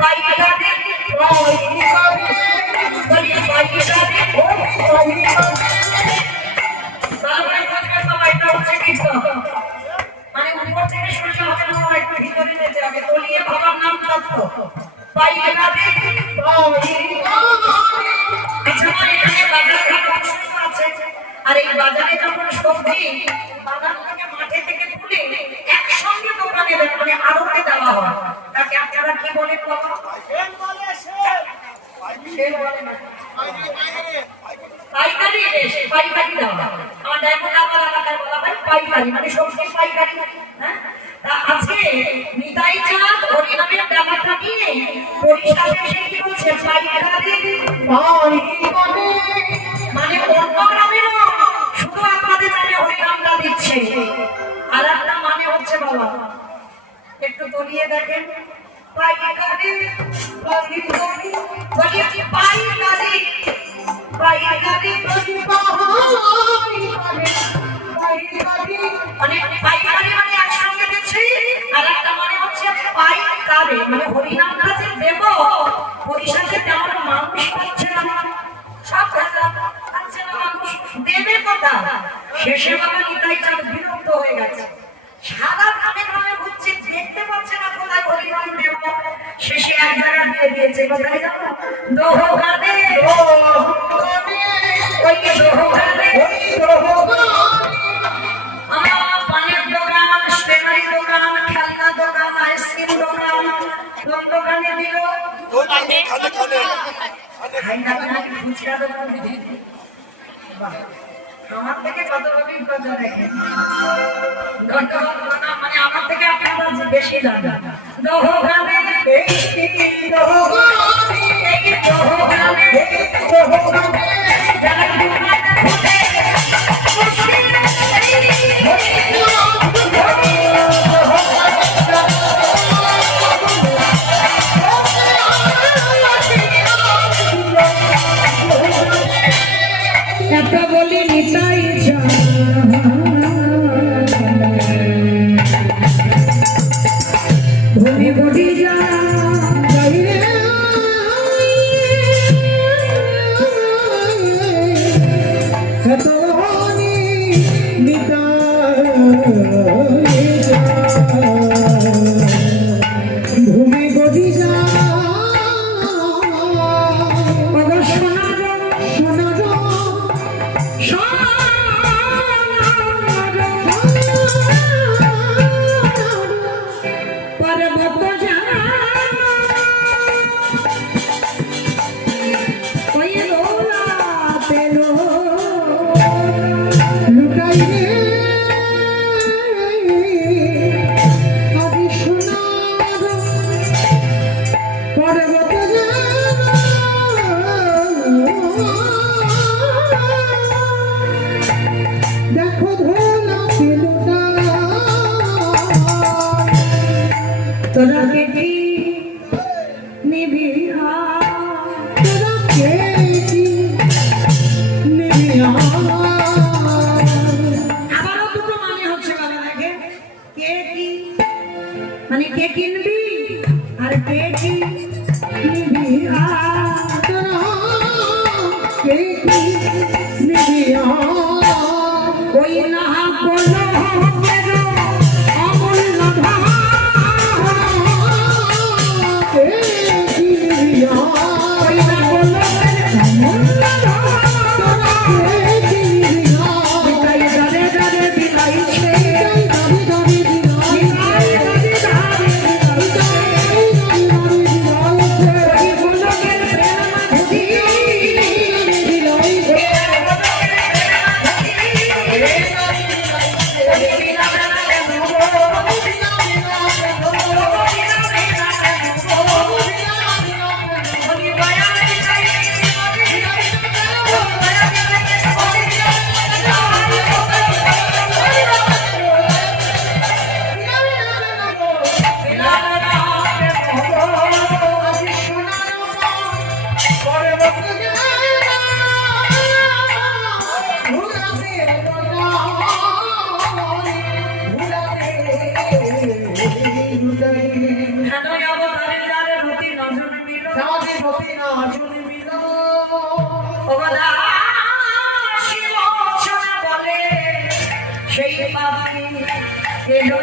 পাইকারি মানে উপর থেকে শুনলে হবে না, একটু ভিতরে যেতে হবে, তলিয়ে বাবার নাম তত্ত্ব পাইকারি। আচ্ছা মা, এখানে বাজার ঘাট আছে, আর এই বাজারে যখন সবজি বাজার থেকে মাঠে থেকে তুলে একসঙ্গে দোকানে মানে আড়তে দেওয়া হয়, তাকে আপনারা কি বলেন বাবা? পাইকারি। পাইকারি দেওয়া, আমার ডায়মন্ড এলাকায় বলা হয় পাইকারি, মানে সবজি পাইকারি। হ্যাঁ, আজকে নিতাই চাঁদ হরিনামের ব্যাপারটা নিয়ে পরিষদে এসে কি বলছে? পাইকারি। মানে অন্য গ্রামেরও শুধু আপনাদের নামে হরিনামটা দিচ্ছে, আর একটা মানে হচ্ছে বাবা একটু তলিয়ে দেখেন, পাইকারি পাইকারি পাইকারি পাইকারি মানে পাইকারি মানে একসঙ্গে দিচ্ছি, আর একটা মানে হচ্ছে পাইকারি মানে হরিনামটা যে দেব পরিষদে তেমন মানুষ পাচ্ছে না, সব পাচ্ছে না মানুষ, দেবে কোথা? শেষে বাবা নিতাই চাঁদ বিরক্ত হয়ে গেছে, সারা গ্রামে গ্রামে ঘুরছে, দেখতে পাচ্ছে না কোথায় হরিনাম দেব। শেষে এক জায়গায় দিয়ে দিয়েছে, কোথায় জানো? দোহগানে, ওই যে দোহগানে আমার পানের দোকান, স্টেশনারি দোকান, খেলনা দোকান, আইসক্রিম দোকান, কোন দোকানে দিল? ফুচকা দোকান। বাহ, আমার থেকে কত অভিজ্ঞতা দেখেন, মানে আমার থেকে আপনারা বেশি জানেন। দোহগানে যারা দোকানে ঘুরে এত বলি নিতাই ভূমি বড়ি যা এত ভূমি বড়ি যা তোরা কে কি নিবি, তোরা কে কি নিবি? আবারও দুটো মানে হচ্ছে বাবা, আগে কে কি মানে কে কিনবি আর কে কি নিবি, তোরা কে কি নিবি? ওই না বলো অমূল্য সেই পাখি এলো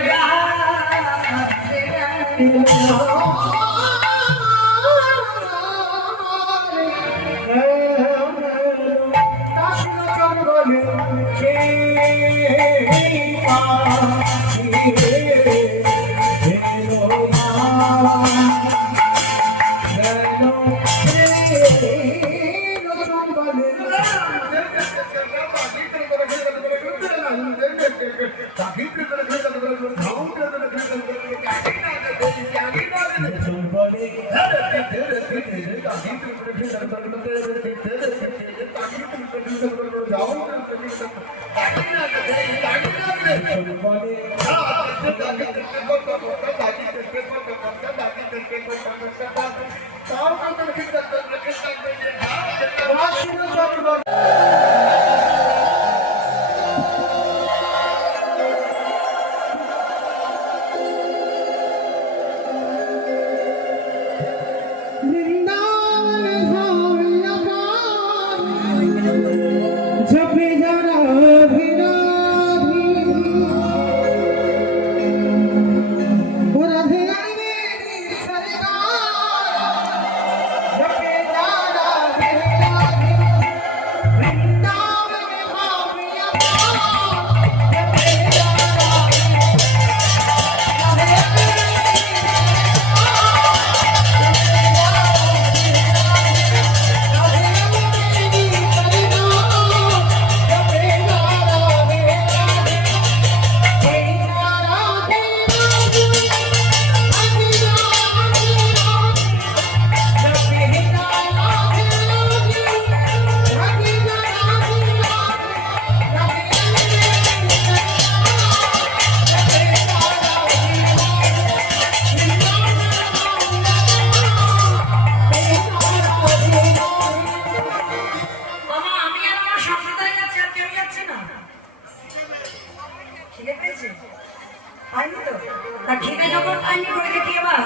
আর খিদে যখন পাইনি করে দেখি এবার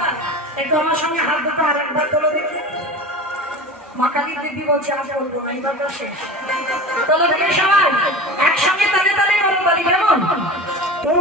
একটু আমার সঙ্গে হাত দুটো আর একবার তোলো দেখি। মা কালী দিদি বলছে আর বলবো না, এবার তো শেষ। তোলো দেখে সবাই একসঙ্গে তালে তালে বলো বলি কেমন? তো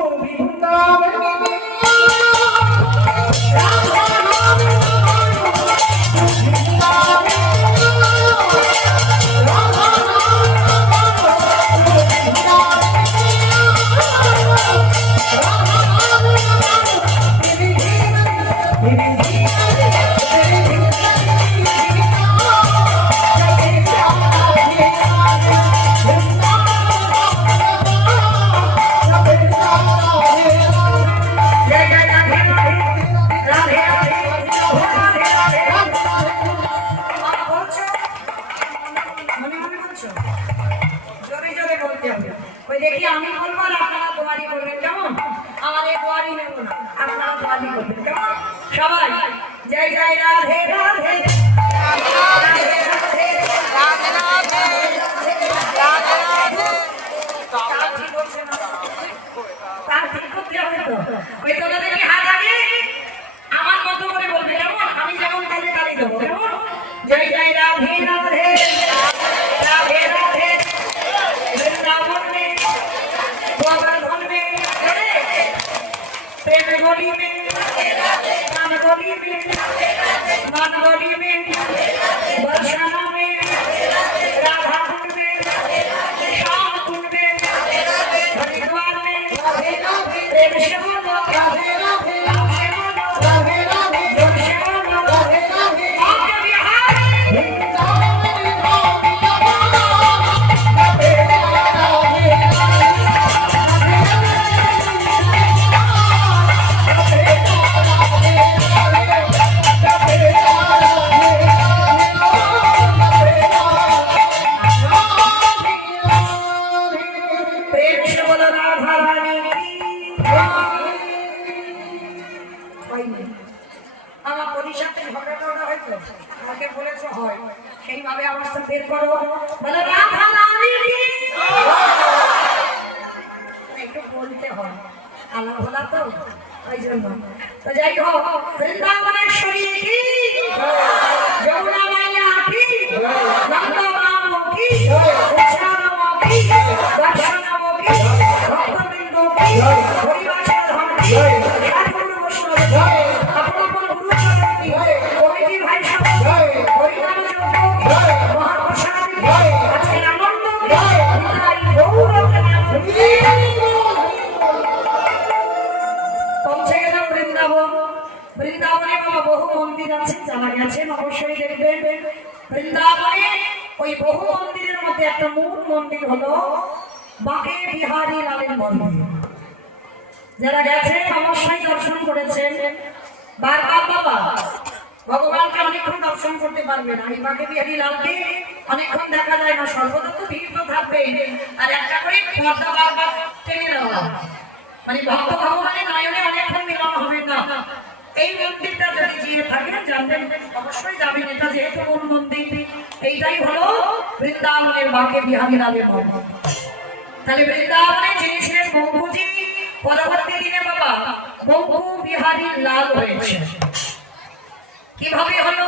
দেখি আমি বলবো আর আপনারা দোয়ারি করবেন কেমন? আমার এই দোয়ারি নেব না, আপনারা দোয়ারি করবেন কেমন? সবাই জয় জয় রাধে রাধে আমার মতো করে বলবে কেমন? আমি যেমন তালে তালি দেবো কেমন? জয় জয় রাধে রাধে রাধে রাধে বৃন্দাবন में गोवर्धन में प्रेम गोली में मान गोली में मान गोली में बरसाना में राधा कुंड में श्याम कुंड में हरिद्वार में प्रेम से बोलो राधे राधे राधे राधे राधे राधे राधे आपके बिहार আমার পরিষদে ঝগড়াটা হয়তো আমাকে বলেছে হয় সেইভাবে অবস্থা বের করো বলে রাধা রানী কি একটু বলতে হয় আল্লাহ ভোলা তো ওই জন্য তো যাই হোক বৃন্দাবনেশ্বরী কি যমুনা মাইয়া কি নন্দবাম কি উচ্চারণ কি দর্শনম কি ভক্তবৃন্দ কি হরিবাসের ধন কি সাধুগুরু বৈষ্ণব কি আপন আপন গুরু চরণ কি কমিটি ভাই সব হরিনাম যজ্ঞ কি মহাপ্রসাদ কি আজকে আনন্দ কি হৃদয় গৌরব কি পৌঁছে গেল বৃন্দাবন। বৃন্দাবনে বাবা বহু মন্দির আছে, জানা গেছেন অবশ্যই দেখবেন। বৃন্দাবনে ওই বহু মন্দিরের মধ্যে একটা মূল মন্দির হলো বাঁকে বিহারী লালের মন্দির। যারা গেছেন অবশ্যই দর্শন করেছেন। বারবার বাবা ভগবানকে অনেকক্ষণ দর্শন করতে পারবে না, এই বাঁকে বিহারী লালকে অনেকক্ষণ দেখা যায় না, সর্বদা তো ভিড় তো থাকবে। আর একটা করে পর্দা বারবার টেনে নেওয়া, মানে ভক্ত ভগবানের নয়নে অনেকক্ষণ মিলন হবে না। এই মন্দিরটা যদি গিয়ে থাকেন জানবেন, অবশ্যই যাবেন, এটা যেহেতু মূল মন্দির। এইটাই হলো বৃন্দাবনের বাঁকে বিহারী লালের মন্দির। তাহলে বৃন্দাবনে যিনি ছিলেন বঙ্কুজি, পরবর্তী দিনে বাবা বঙ্কু বিহারী লাল হয়েছে। কিভাবে হলো?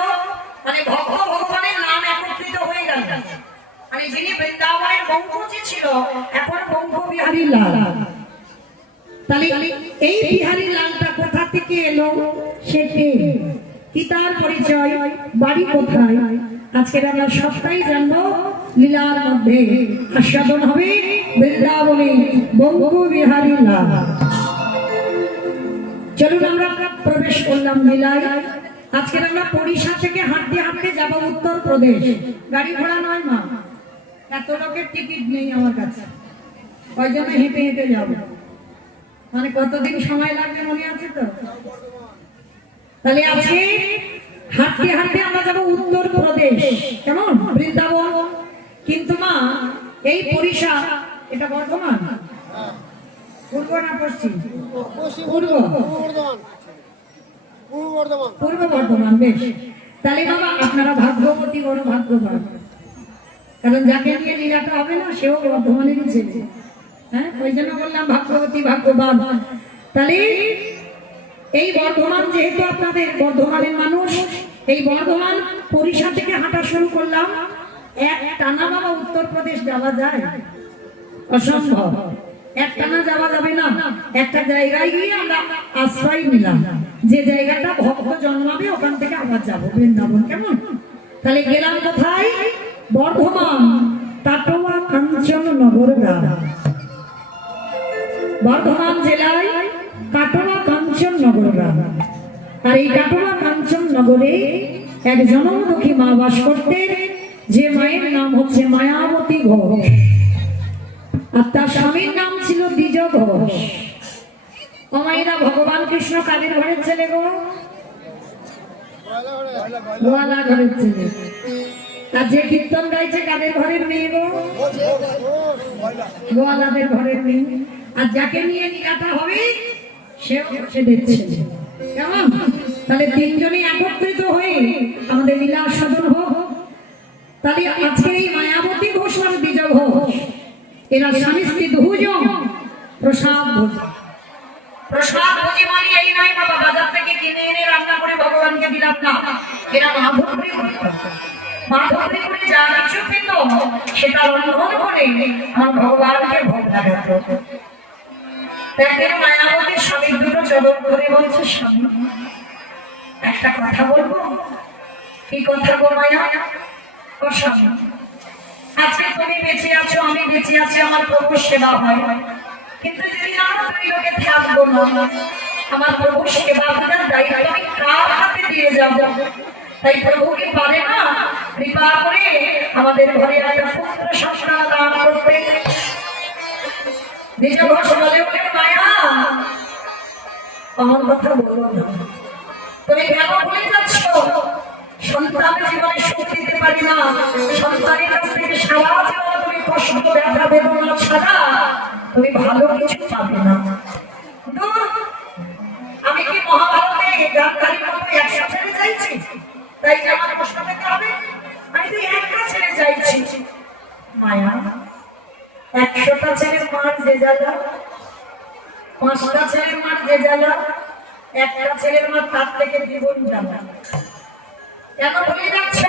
মানে ভক্ত ভগবানের নাম একত্রিত হয়ে গেল। মানে যিনি বৃন্দাবনের বঙ্কুজি ছিল এখন বঙ্কু বিহারী লাল। তাহলে এই বিহারী লালটা কোথা থেকে এলো, সেটি কি, তার পরিচয়, বাড়ি কোথায়, আজকে আমরা সবটাই জানবো লীলার মধ্যে। আস্বাদন হবে বৃন্দাবনে বঙ্কু বিহারী লাল। চলুন আমরা প্রবেশ করলাম লীলায়। আজকে আমরা পরিষা থেকে হাঁটতে হাঁটতে যাব উত্তরপ্রদেশ। গাড়ি ঘোড়া নয় মা, এত লোকের টিকিট নেই আমার কাছে, ওই জন্য হেঁটে হেঁটে যাবো। মানে কতদিন সময় লাগবে মনে আছে তো? তাহলে আজকে হাঁটতে হাঁটতে আমরা যাবো উত্তরপ্রদেশ, কেমন? বৃন্দাবন। কিন্তু মা এই পরিষা এটা বর্ধমান, পূর্ব না পশ্চিম? পূর্ব পূর্ব বর্ধমান। বেশ, তাহলে বাবা আপনারা ভাগ্যবতী, বড় ভাগ্যবান, কারণ যাকে নিয়ে লীলাটা হবে না সেও বর্ধমানেরই ছেলে। হ্যাঁ, ওই জন্য বললাম ভাগ্যবতী ভাগ্যবান। তাহলে এই বর্ধমান, যেহেতু আপনাদের বর্ধমানের মানুষ, এই বর্ধমান পরিষদ থেকে হাঁটা শুরু করলাম। এক টানা বাবা উত্তরপ্রদেশ যাওয়া যায়? অসম্ভব। এক টানা যাওয়া যাবে না। একটা জায়গায় গিয়ে আমরা আশ্রয় নিলাম, যে জায়গাটা ভক্ত জন্মাবে ওখান থেকে আবার যাবো বৃন্দাবন। কেমন? তাহলে গেলাম কোথায়? বর্ধমান টাটোয়া কাঞ্চননগর গ্রাম। বর্ধমান জেলায় কাটোয়া কাঞ্চননগর গ্রাম। আর এই কাটোয়া কাঞ্চননগরে এক জনমুখী মা বাস করতেন, যে মায়ের নাম হচ্ছে মায়াবতী ঘোষ, আর তার স্বামীর নাম ছিল দ্বিজ ঘোষ। ও মায়েরা, ভগবান কৃষ্ণ কাদের ঘরের ছেলে গো? গোয়ালা ঘরের ছেলে। আর যে কীর্তন গাইছে কাদের ঘরের মেয়ে গো? গোয়ালাদের ঘরের মেয়ে। আর যাকে নিয়ে নিকাটা হবে সেও সেদের ছেলে। কেমন? তাহলে তিনজনই একত্রিত হয়ে আমাদের লীলা সাধন হোক। তাহলে আজকে এই মায়াবতী ঘোষ আর দ্বিজ ঘোষ, এরা স্বামী স্ত্রী দুজন প্রসাদ ভোজন। প্রসাদ ভোজি মানে এই নয় বাবা বাজার থেকে কিনে এনে রান্না করে ভগবানকে দিলাম না। এরা মাধবী মাধবী করে যা কিছু পেত সেটা রন্ধন করে আমার ভগবানকে ভোগ লাগাতো। দেখেন মায়াবতীর স্বামী দুটো চরণ ধরে বলছে, স্বামী একটা কথা বলবো। কি কথা গো মায়া? ও স্বামী, আজকে তুমি বেঁচে আছো, আমি বেঁচে আছি, আমার প্রভুর সেবা হয়, কিন্তু যদি আমরা দুই লোকে থাকবো না, আমার প্রভুর সেবা করার দায়িত্ব আমি কার হাতে দিয়ে যাবো? তাই প্রভুকে পারে না কৃপা করে আমাদের ঘরে একটা পুত্র সন্তান দান করতে। দ্বিজ ঘোষ বলে ওঠে, মায়া আমার কথা বলো না, তুমি কেন ভুলে যাচ্ছ? সন্তানের জীবনে সুখ দিতে পারি না, সন্তানের কাছ থেকে সারা জীবন তুমি কষ্ট ব্যথা বেদনা ছাড়া তুমি ভালো কিছু পাবে না। আমি কি মহাভারতে গান্ধারীর মতো 100 ছেড়ে চাইছি তাই আমার কষ্ট পেতে হবে? আমি তো একটা ছেড়ে চাইছি। মায়া, 100টা ছেলের মার যে জ্বালা, 5টা ছেলের মার যে জ্বালা, একটা ছেলের মার তার থেকে জীবন জ্বালা। কেন ভুলে যাচ্ছ?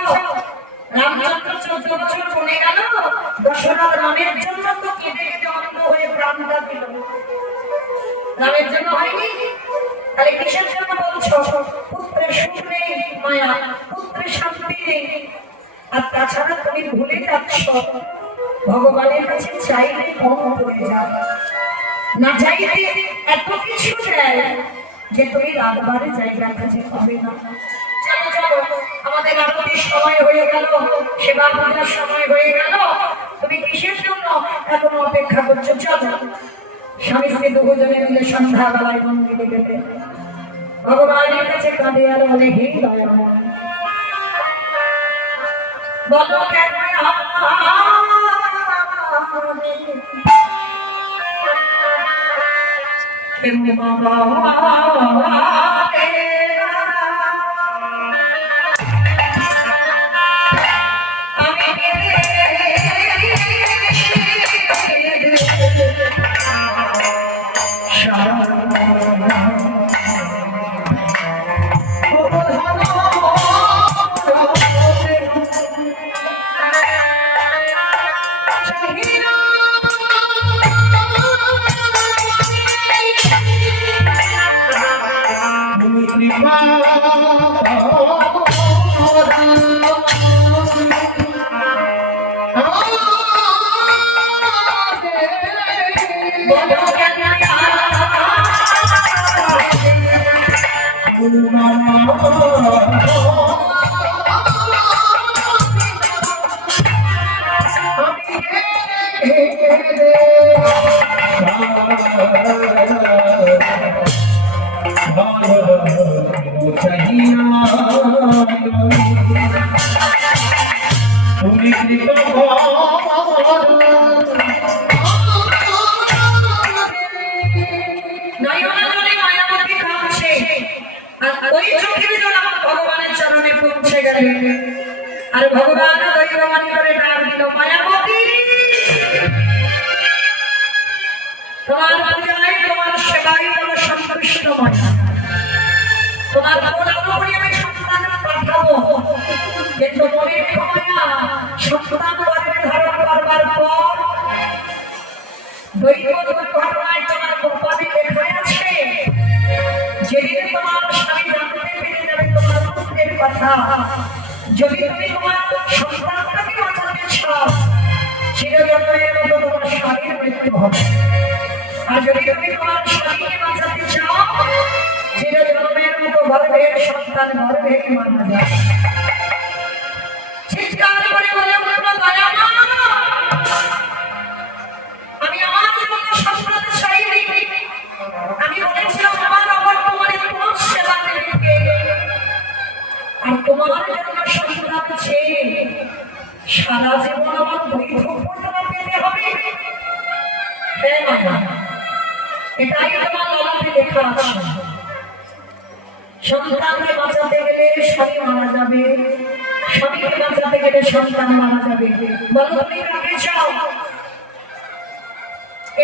রামচন্দ্র 14 বছর বনে গেল, দশরথ রামের জন্য তো কেঁদে কেঁদে অন্ধ হয়ে প্রাণটা দিল। রামের জন্য হয়নি? তাহলে কিসের জন্য বলছো? পুত্রের সুখ নেই মায়া, পুত্রের শান্তি নেই। আর তাছাড়া তুমি ভুলে যাচ্ছ ভগবানের কাছে চাইলে কম পড়ে যাও, না চাইতে এত কিছু দেয় যে তুমি রাতবারে জায়গার কাছে পাবে না। চলো চলো, আমাদের আরতির সময় হয়ে গেল, সেবা পূজার সময় হয়ে গেল, তুমি কিসের জন্য এখনো অপেক্ষা করছো? চলো, স্বামী স্ত্রী দুজনে মিলে সন্ধ্যাবেলায় মন্দিরে যেতে ভগবানের কাছে কাঁদে আর বলে, হে দয়াময়, বলো কেন আর ভগবান দৈববাণী করে ডাক দিল, মায়াবতী তোমার পূজায় তোমার সেবাই বড় সন্তুষ্ট মায়া। কিন্তু মনে রেখো মায়া, সন্তান গর্ভে ধারণ করবার পর দৈব দুর্ঘটনায় তোমার কপালে লেখা আছে, যেদিন তোমার স্বামী জানতে পেরে যাবে তোমার পুত্রের কথা, যদি তুমি তোমার সন্তানটাকে বাঁচাতে চাও, চিরজন্মের মতো তোমার স্বামীর মৃত্যু হবে। আর যদি তুমি তোমার স্বামীকে বাঁচাতে চাও, চিরজন্মের মতো গর্ভের সন্তান গর্ভেই মারা যায়। চিৎকার করে বলে উঠলো, দয়া মা, আমি আমার জন্য সন্তান চাইনি। আমি বলেছিলাম আমার অবর্তমানে তোমার সেবা দেবে, আর তোমার জন্য সন্তান চেয়ে সারা জীবন আমার বৈধব্যতা পেতে হবে। হ্যাঁ মাতা, এটাই তোমার ললাটে লেখা আছে। সন্তানকে বাঁচাতে গেলে স্বামী মারা যাবে, স্বামীকে বাঁচাতে গেলে সন্তান মারা যাবে। বলো তুমি কাকে চাও?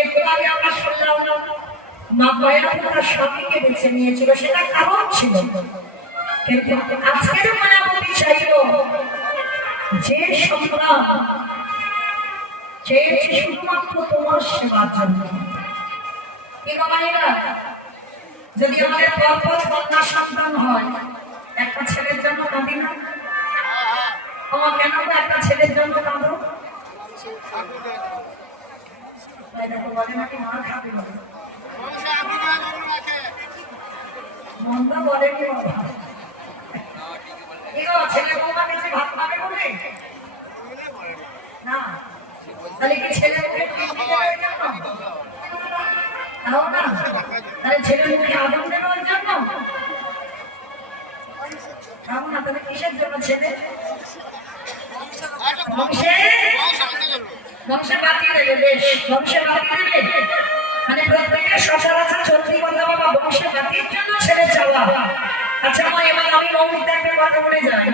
একটু আগে আমরা শুনলাম মা দয়া তার স্বামীকে বেছে নিয়েছিল, সেটা কারণ ছিল। কিন্তু আজকের মায়াবতী চাইল যে সন্তান চেয়েছে শুধুমাত্র তোমার সেবার জন্য। কি বাবাইরা, যদি আমাদের পরপর কন্যা সন্তান হয়, একটা ছেলের জন্য কাঁদি না? আমার কেন একটা ছেলের জন্য কাঁদো? বলে নাকি মা খাবে না, মন্দ বলেনি বাবা। ছেলে বৌমা কাছে ভাত খাবে বলে না, তাহলে কি ছেলে না, তাহলে ছেলে মুখে আদম দেওয়ার জন্য না, তাহলে কিসের জন্য ছেলে? বংশে বাতিয়ে দেবে, বেশ, বংশে বাতিয়ে দেবে, মানে প্রত্যেকের সচরাচর চলতি কথা বাবা, বংশে বাতির জন্য ছেলে চাওয়া। আচ্ছা মা, এবার আমি মৌমিতা একটা কথা বলে যাই,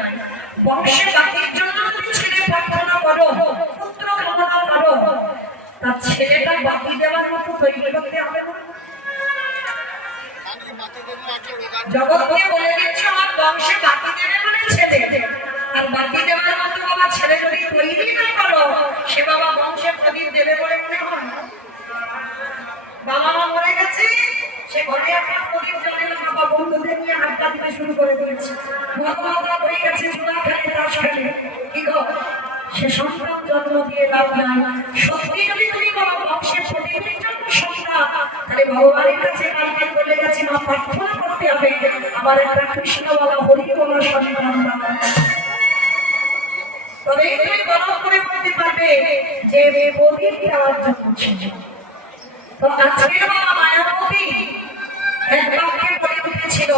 বংশে বাতির জন্য যদি ছেলে প্রার্থনা করো, পুত্র কামনা করো, তার ছেলেটা বাতি দেওয়ার মতো তৈরি করতে হবে না? জগৎকে বলে দিচ্ছে আমার বংশে বাতি দেবে মানে ছেলে, আর বাতি দেওয়ার মতো বাবা ছেলে যদি তৈরি না করো, সে বাবা বংশে প্রদীপ দেবে বলে মনে হয়? বাবা মা মরে গেছে, সে ঘরে একটা প্রদীপ জ্বলে না, বাবা বন্ধুদের নিয়ে আড্ডা দিতে শুরু করে দিয়েছে, বাবা হয়ে গেছে চুলা খেলে তার সাথে কি গো, সে সন্তান জন্ম দিয়ে লাভ নাই। সত্যি যদি তুমি বাবা বংশে প্রদীপের জন্য সন্তান, তাহলে ভগবানের কাছে কালকে বলে গেছে মা প্রার্থনা করতে হবে আমার একটা কৃষ্ণ বলা হরি বলা সন্তান দাও। তবে তুমি গর্ব করে বলতে পারবে যে প্রদীপ দেওয়ার জন্য ছিল। তো আজকে বাবা মায়াবতী এক বাক্যে বলে উঠেছিল,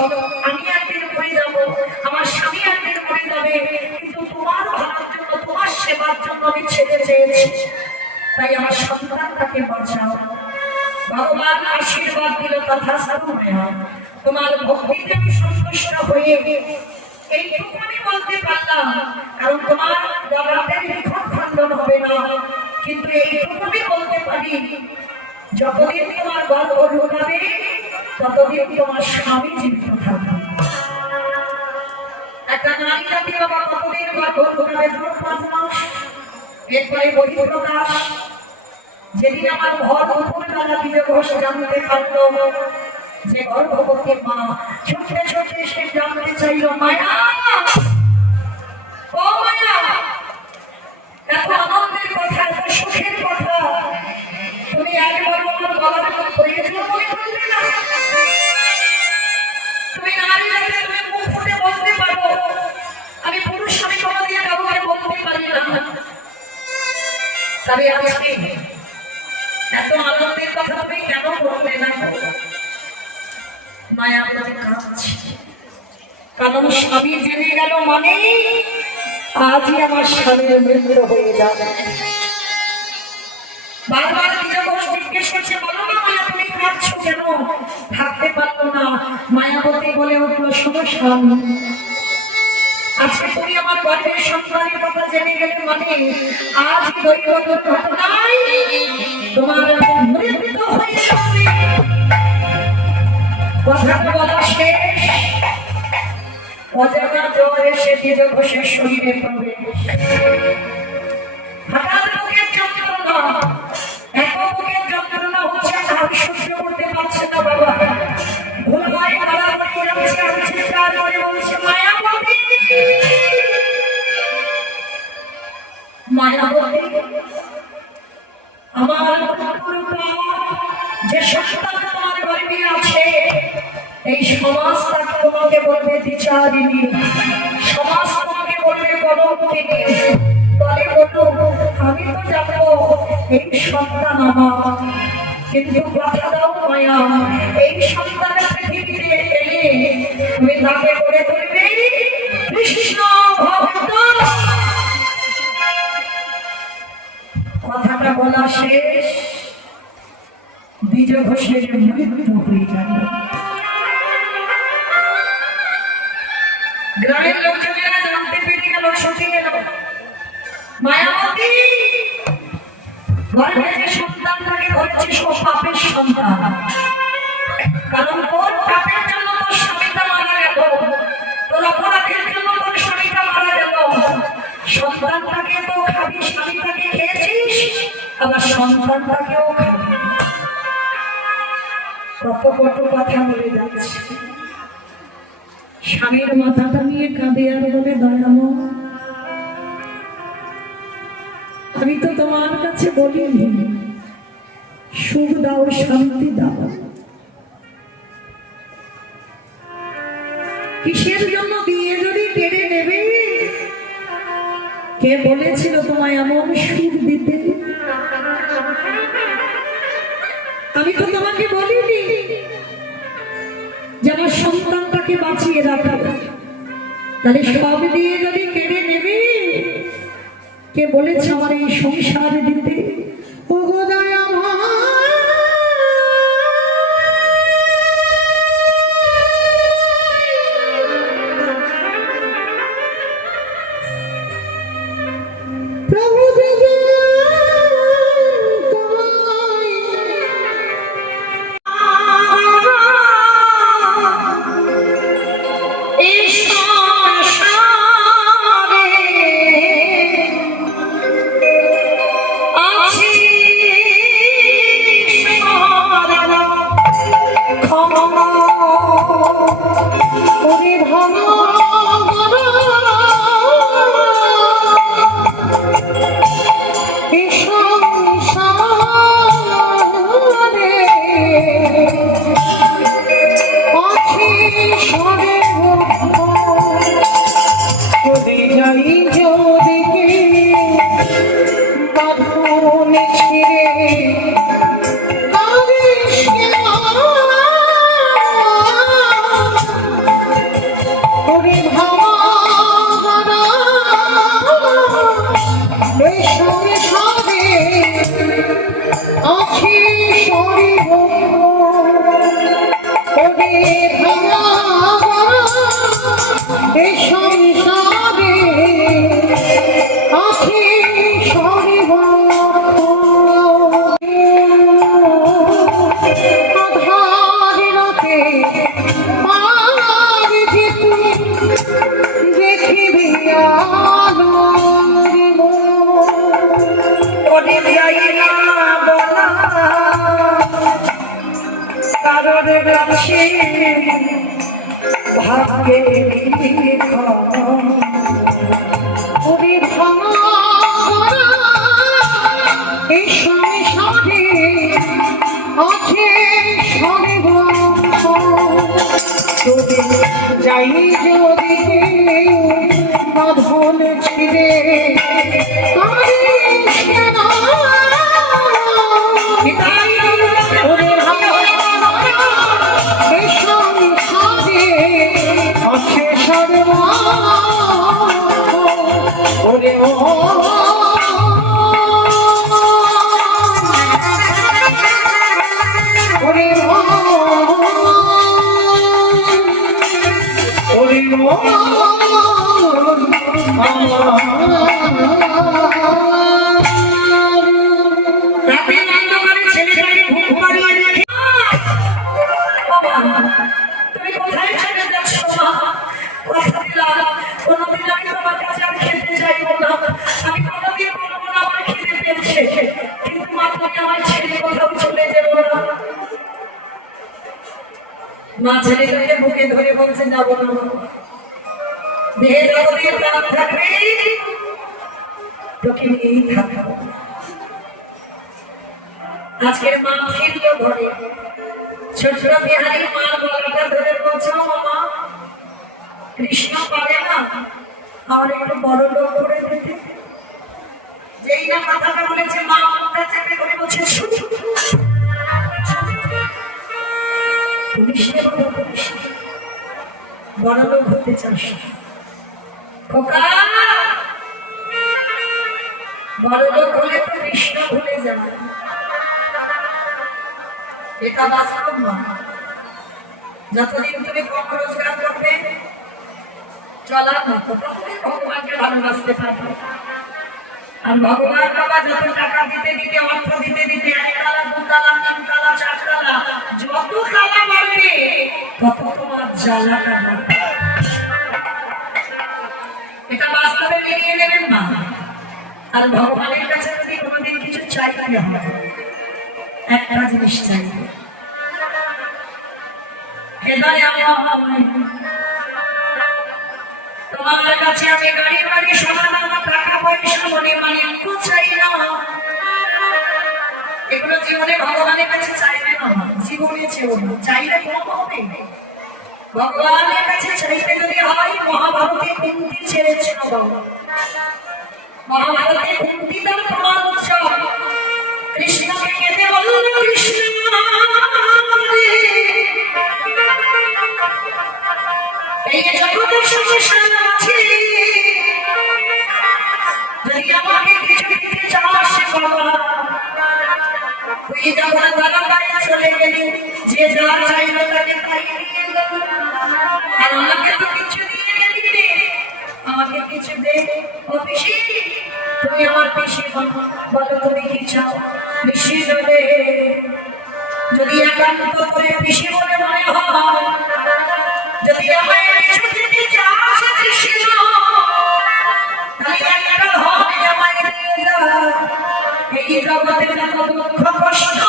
আমি একদিন মরে যাব, আমার স্বামী একদিন মরে যাবে, কিন্তু তোমার ভালোর জন্য, তোমার সেবার জন্য আমি ছেলে চেয়েছি, তাই আমার সন্তানটাকে বাঁচাও। ভগবান আশীর্বাদ দিল, তথাস্তু মায়া, তোমার ভক্তিতে আমি সন্তুষ্ট হয়ে এইটুকু আমি বলতে পারলাম, কারণ তোমার জগতের লিখন খণ্ডন হবে না, কিন্তু এইটুকু আমি বলতে পারি, যতদিন তোমার গর্ভ ঢুকাবে ততদিন তোমার স্বামী জীবিত থাকবে। একটা নারী জাতি বাবা কতদিন গর্ভ ঢুকাবে? 5 মাস, এরপরে বহিঃপ্রকাশ। যেদিন আমার ঘর উপরবেলা বিজয় ঘোষ জানতে পারলো যে গর্ভবতী মা, ছুটে ছুটে সে জানতে চাইল, মায়া ও মায়া, এত আনন্দের কথা, এত সুখের কথা তুমি একবার আমার বলার প্রয়োজন মনে করবে না? তুমি নারী জাতি, তুমি মুখ ফুটে বলতে পারো, আমি পুরুষ আমি কোনোদিন কাউকে বলতে পারি না, তবে আজকে এত আনন্দের কথা তুমি কেন বলবে না? মায়া বলতে কাঁদছি, কারণ স্বামী জেনে গেল মানে আজই আমার স্বামীর মৃত্যু হয়ে যাবে। বারবার বিজয় ঘোষ জিজ্ঞেস করছে, বলো না মায়া তুমি কাঁদছো কেন? থাকতে পারলো না। মায়াবতী বলে উঠলো, শোনো স্বামী, আজকে তুমি আমার গর্ভের সন্তানের কথা জেনে গেলে মানে আজ দৈব দুর্ঘটনায় তোমার মৃত্যু হয়ে যাবে। কথা বলা শেষ, অজানা জ্বর এসে নিজ ঘোষের শরীরে প্রবেশ। হঠাৎ বুকের যন্ত্রণা, এত বুকের যন্ত্রণা হচ্ছে আর সহ্য করতে পারছে না বাবা। ভুলভাই গড়াগড়ি যাচ্ছে, আর চিৎকার করে বলছে মায়াবতী, মায়াবতী, আমার মৃত্যুর পর যে সন্তান তোমার গর্ভে আছে, এই সমাজ তাকে তোমাকে বলবে বিচারিণী, সমাজ তোমাকে বলবে কলঙ্কিনী। বলে বলু, আমি তো জানবো এই সন্তান আমার, কিন্তু কথা দাও মায়া, এই সন্তানের পৃথিবীতে এলে তুমি তাকে করে তুলবে কৃষ্ণ ভক্ত। কথাটা বলা শেষ, দ্বিজ ঘোষের মৃত্যু হয়ে গেল। গ্রামের লোকজনেরা জানতে পেরে গেল, ছুটে গেল, মায়াবতী গর্ভে যে সন্তানটাকে ধরেছে সব পাপের সন্তান, কারণ তোর পাপের জন্য তোর স্বামীটা মারা গেল, তোর অপরাধের জন্য তোর স্বামীটা মারা গেল। সন্তানটাকে তো খাবি, স্বামীটাকে খেয়েছিস, আবার সন্তানটাকেও খাবি। কত কত কথা বলে যাচ্ছে। স্বামীর মাথাটা নিয়ে কাঁদে আর বলে, দয়াময়, আমি তো তোমার কাছে বলিনি সুখ দাও, শান্তি দাও, কিসের জন্য দিয়ে যদি কেড়ে নেবে? কে বলেছিল তোমায় এমন সুখ দিতে? আমি তো তোমাকে বলিনি যে আমার সন্তানটাকে বাঁচিয়ে রাখা, তাহলে সব দিয়ে যদি কেড়ে নেবে? কে বলেছে আমার এই সংসারে দিতে? ও গো প্রভু ভাগ্যে এই সংসারে আছে যদি যাই যদি বাঁধন ছিঁড়ে আছে সর্বা ওরে ও কথা দিলাম কোনোদিন আমি তোমার কাছে আর খেতে চাইবো না, আমি কোনোদিন বলবো না আমার খিদে পেয়েছে, কিন্তু মা তুমি আমার ছেলে কোথাও চলে যাবো না। মা ছেলেটাকে বুকে ধরে বলছে যাবো না, দেহে যতদিন প্রাণ থাকবে তোকে নিয়েই থাকবো। আজকের মা ফিরল ঘরে, ছোট বিহারী মা গলাটা ধরে বলছে মামা কৃষ্ণ পারে না আমার একটু বড় লোক করে দিতে। যেই না কথাটা বলেছে মা মুখটা চেপে করে বলছে বড় লোক হতে চাস খোকা, বড় লোক হলে তো কৃষ্ণ ভুলে যাবে, এটা বাস্তব নয়। যতদিন তুমি কম রোজগার করবে চলার মতো ততদিন ভগবানকে ভালোবাসতে পারবে। আর ভগবান বাবা যত টাকা দিতে দিতে অর্থ দিতে দিতে একতলা দুতলা তিনতলা চারতলা যত তালা বাড়বে তত তোমার জ্বালাটা বাড়বে। এটা বাস্তবে মেনে নেবেন না। আর ভগবানের কাছে যদি কোনোদিন কিছু চাইতে হয় একটা জিনিস চাইবে, তোমার কাছে আমি গাড়ি বাড়ি সোনা দানা টাকা পয়সা মনে মানে একটু চাই না, এগুলো জীবনে ভগবানের কাছে চাইবে না, জীবনে চাইলে কম হবে। ভগবানের কাছে চাইতে যদি হয় মহাভারতে কুন্তি ছেড়েছিল, মহাভারতে কুন্তি তার প্রমাণ উৎসব কৃষ্ণকে কেঁদে বলল কৃষ্ণ এই জগতের সংসার আছে, যদি আমাকে কিছু দিতে চাস বাবা তুই যখন দ্বারকায় চলে গেলি যে যা চাইল তাকে তাই দিয়ে দিল, আর আমাকে তো কিছু দিয়ে গেলি রে, আমাকে কিছু দে। ও পিসি তুমি আমার পিসি বলো তুমি কি চাও? পিসি বলে যদি একান্ত করে পিসি বলে মনে হয় যদি আমায় কিছু দিতে চাস কৃষ্ণ তাহলে একটা হবে আমায় দিয়ে যা, এই জগতে যত দুঃখ কষ্ট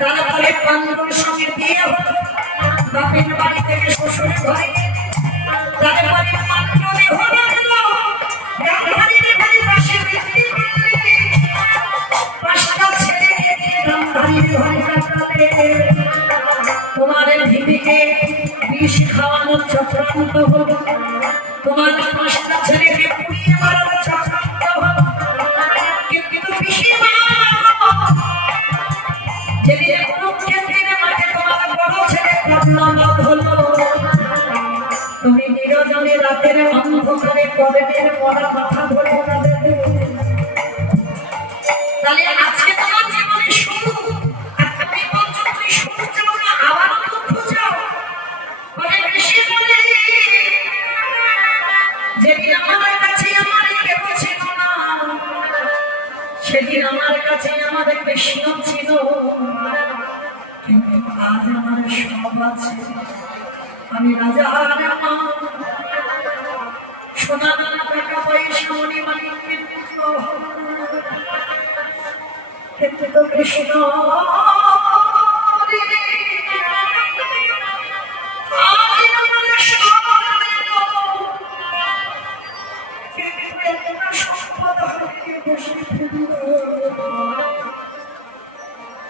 তারপরে পাণ্ডুর সঙ্গে বিয়ে হলো, বাপের বাড়ি থেকে শ্বশুর ঘরে, তারপরে পাণ্ডুরে হলো গান্ধারীর বাড়ি পাশে বৃত্তি করলে, পাঁচটা ছেলেকে দিয়ে গান্ধারীর ঘরে কাটালে। তোমার দিদিকে বিষ খাওয়ানোর চক্রান্ত হলো, তোমার পাঁচটা ছেলেকে পুড়িয়ে মারার চক্রান্ত হলো, কিন্তু পিসি যেদিন কুরুক্ষেত্রের মাঠে তোমার বড় ছেলে কর্ণনাদ হলো, তুমি নিরজনে রাতের অন্ধকারে কর্ণের পড়া মাথা ধরে কাঁদে। তাহলে আজকে তোমার জীবনে শুরু, আর তুমি বলছো তুমি শুরু চাও না আবারও দুঃখ চাও, বলে বেশি বলে যেদিন আমার কাছে আমার কেউ ছিল না সেদিন আমার কাছে আমাদের কৃষ্ণ ছিল, কিন্তু আজ আমার সব আছে। আমি রাজা সোনা দানা টাকা পয়সা মনে মালিকের পুত্র, কিন্তু কৃষ্ণ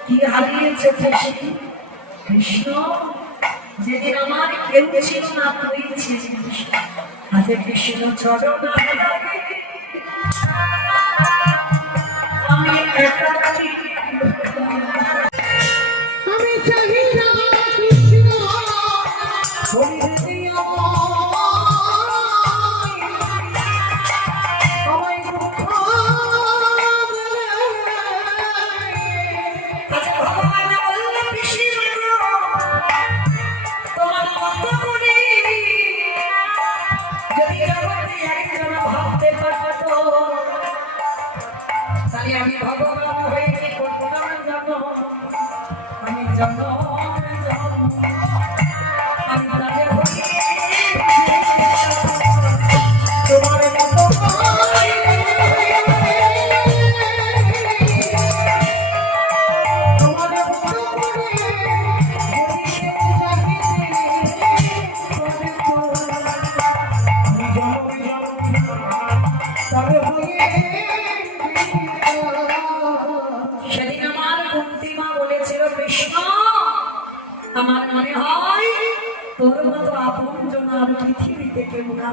কি হারিয়েছে কৃষ্ণ? যেদিন আমার কেউ ছিল না তুই ছিলিস, আজ কৃষ্ণ চরণ আমি একা আমি চাহি না কৃষ্ণ হরি দিয়া আমায় দুঃখ আচ্ছা ভগবান বলল কৃষ্ণ তোমার মতো করে যদি জগতে একজন ভাবতে পারতো তাহলে আমি ভগবান হয়ে কি করতাম জানো? আমি জানো আমি তাদের হয়ে তোমার মতো তোমার মতো সেদিন আমার কুন্তিমা বলেছিল কৃষ্ণ আমার মনে হয় তোর মতো আপনজন আর পৃথিবীতে কেউ না,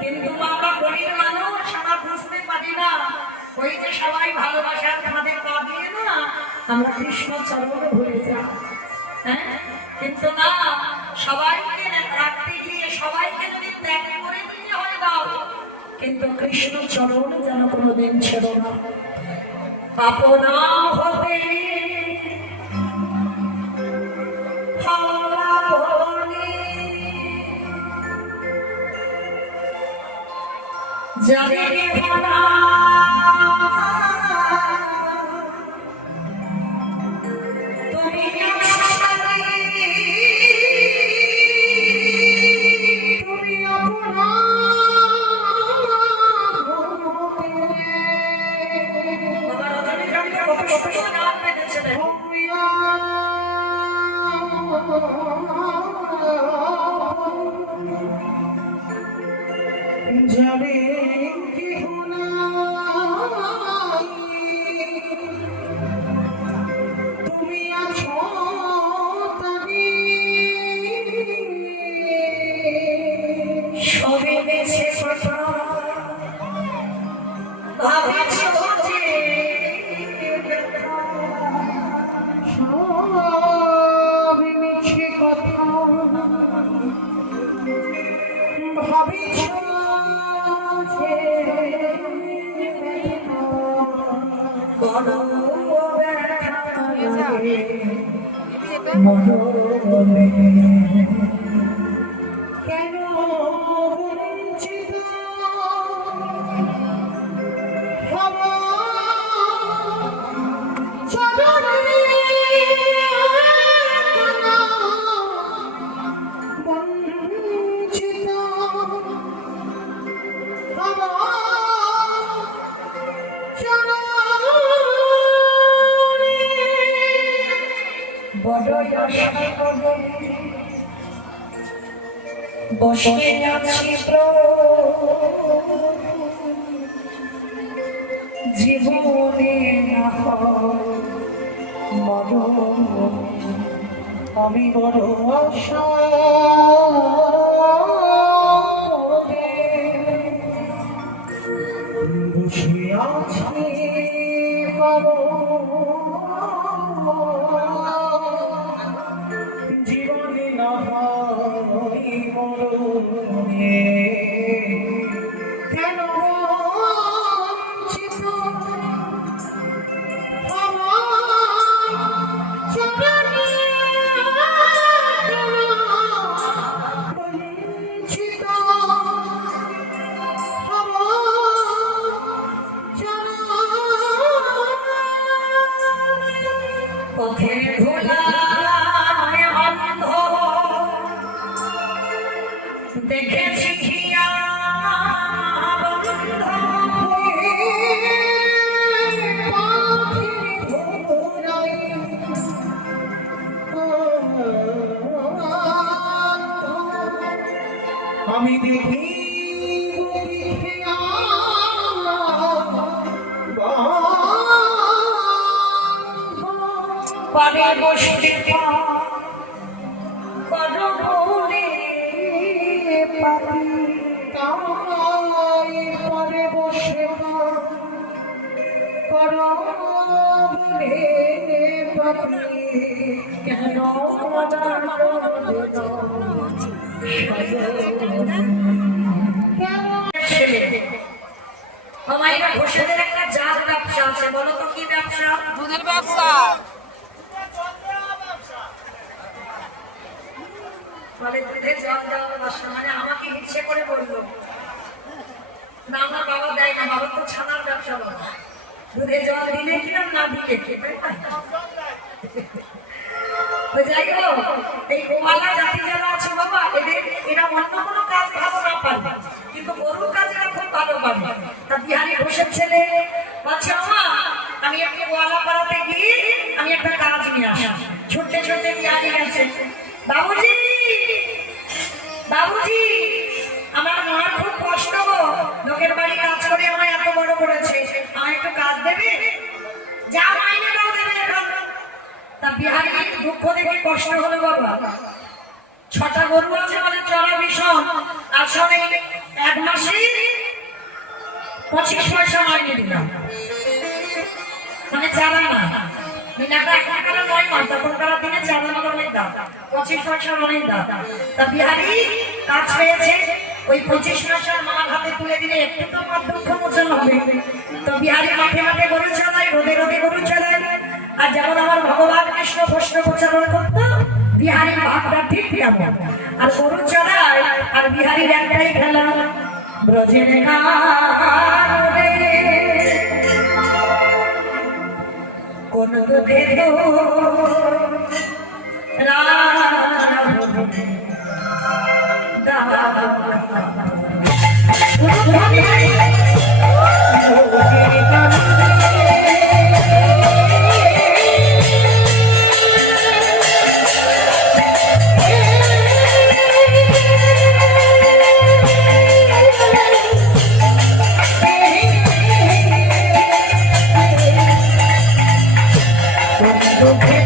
কিন্তু আমরা গরিব মানুষ আমরা বুঝতে পারি না। ওই যে সবাই ভালোবাসার আমাদের পা দিয়ে না আমরা কৃষ্ণ চরণ ভুলে যাই, হ্যাঁ? কিন্তু না, সবাইকে রাখতে গিয়ে সবাইকে যদি ত্যাগ করে দিতে হয় দাও, কিন্তু কৃষ্ণ চরণ যেন কোনোদিন ছিল না। আপনা হতে হাওয়া বনে যাবে কেনা তুমি তুমি আপনা বাবা রজনীকান্তের কত কত গান বেঁধেছিলেন। যারে কেহ নাই, তুমি আছো তারে সবে বেছে কথা ভাবেছ যে সব মিছে কথা ভাবিছ যে বড় ব্যথা যেটা মনে কেন বঞ্চিত হব চরণে বঞ্চিত হব চরণে বড় আশা বসে আছি জীবনে না হয় মরণ, আমি বড় আশা করে বসে আছি জীবনে না হয় মরণে কেন বঞ্চিত আমার চরণে বঞ্চিত পথের ধুলায় অন্ধ দেখেছি হিয়া বন্ধ পারে বসতে করো বলে পাপি তাই পরে বসে করো বলে পাপি কেন ছেলে আমাইরা ঘোষেদের একটা জাত ব্যবসা আছে, বলো তো কি ব্যবসা? দুধের ব্যবসা। মানে দুধে জল দেওয়ার ব্যবসা, মানে আমাকে ইচ্ছে করে বললো না, আমার বাবা দেয় না, বাবা তো ছানার ব্যবসা বলো, দুধে জল দিলে কি আর না দিলে কি, তাই না? তো যাই হোক, এই গোয়ালা জাতি যারা আছে বাবা, এরা অন্য কোনো কাজ ভালো না পারবে, কিন্তু গরুর কাজ এরা খুব ভালো পারবে। তা বিহারি ঘোষের ছেলে বলছে, আমা আমি একটু গোয়ালা পাড়াতে গিয়ে আমি একটা কাজ নিয়ে আসি। ছুটতে ছুটতে বিহারি গেছে, বাবুজি বাবুজি আমার মার খুব কষ্ট গো, লোকের বাড়ি কাজ করে আমায় এত বড় করেছে, আমায় একটু কাজ দেবে? যা মাইনে দাও দেবে এখন। তা বিহারি দুঃখ দেখে কষ্ট হলো বাবা, 6টা গরু আছে মানে চড়া ভীষণ, আসলে 1 মাসে 25 পয়সা মাইনে দিলাম, মানে চারা না মিনাটা এখনকার 9 মাস, তখনকার দিনে চারা না অনেক দাম, 25 পয়সা অনেক দাম। তা বিহারি কাজ পেয়েছে, ওই 25 পয়সার মাল হাতে তুলে দিলে একটু তো আমার দুঃখ মোচন হবে। তো বিহারি মাঠে মাঠে গরু চালায়, রোদে রোদে গরু চালায়, আর যেমন আমার ভগবান কৃষ্ণ প্রশ্ন প্রচারণ করতো, বিহারির ভাবটা ঠিক তেমন, আর গরু চড়ায় আর বিহারির একটাই খেলা, ব্রজের গান রে কোন দুধে তো Okay.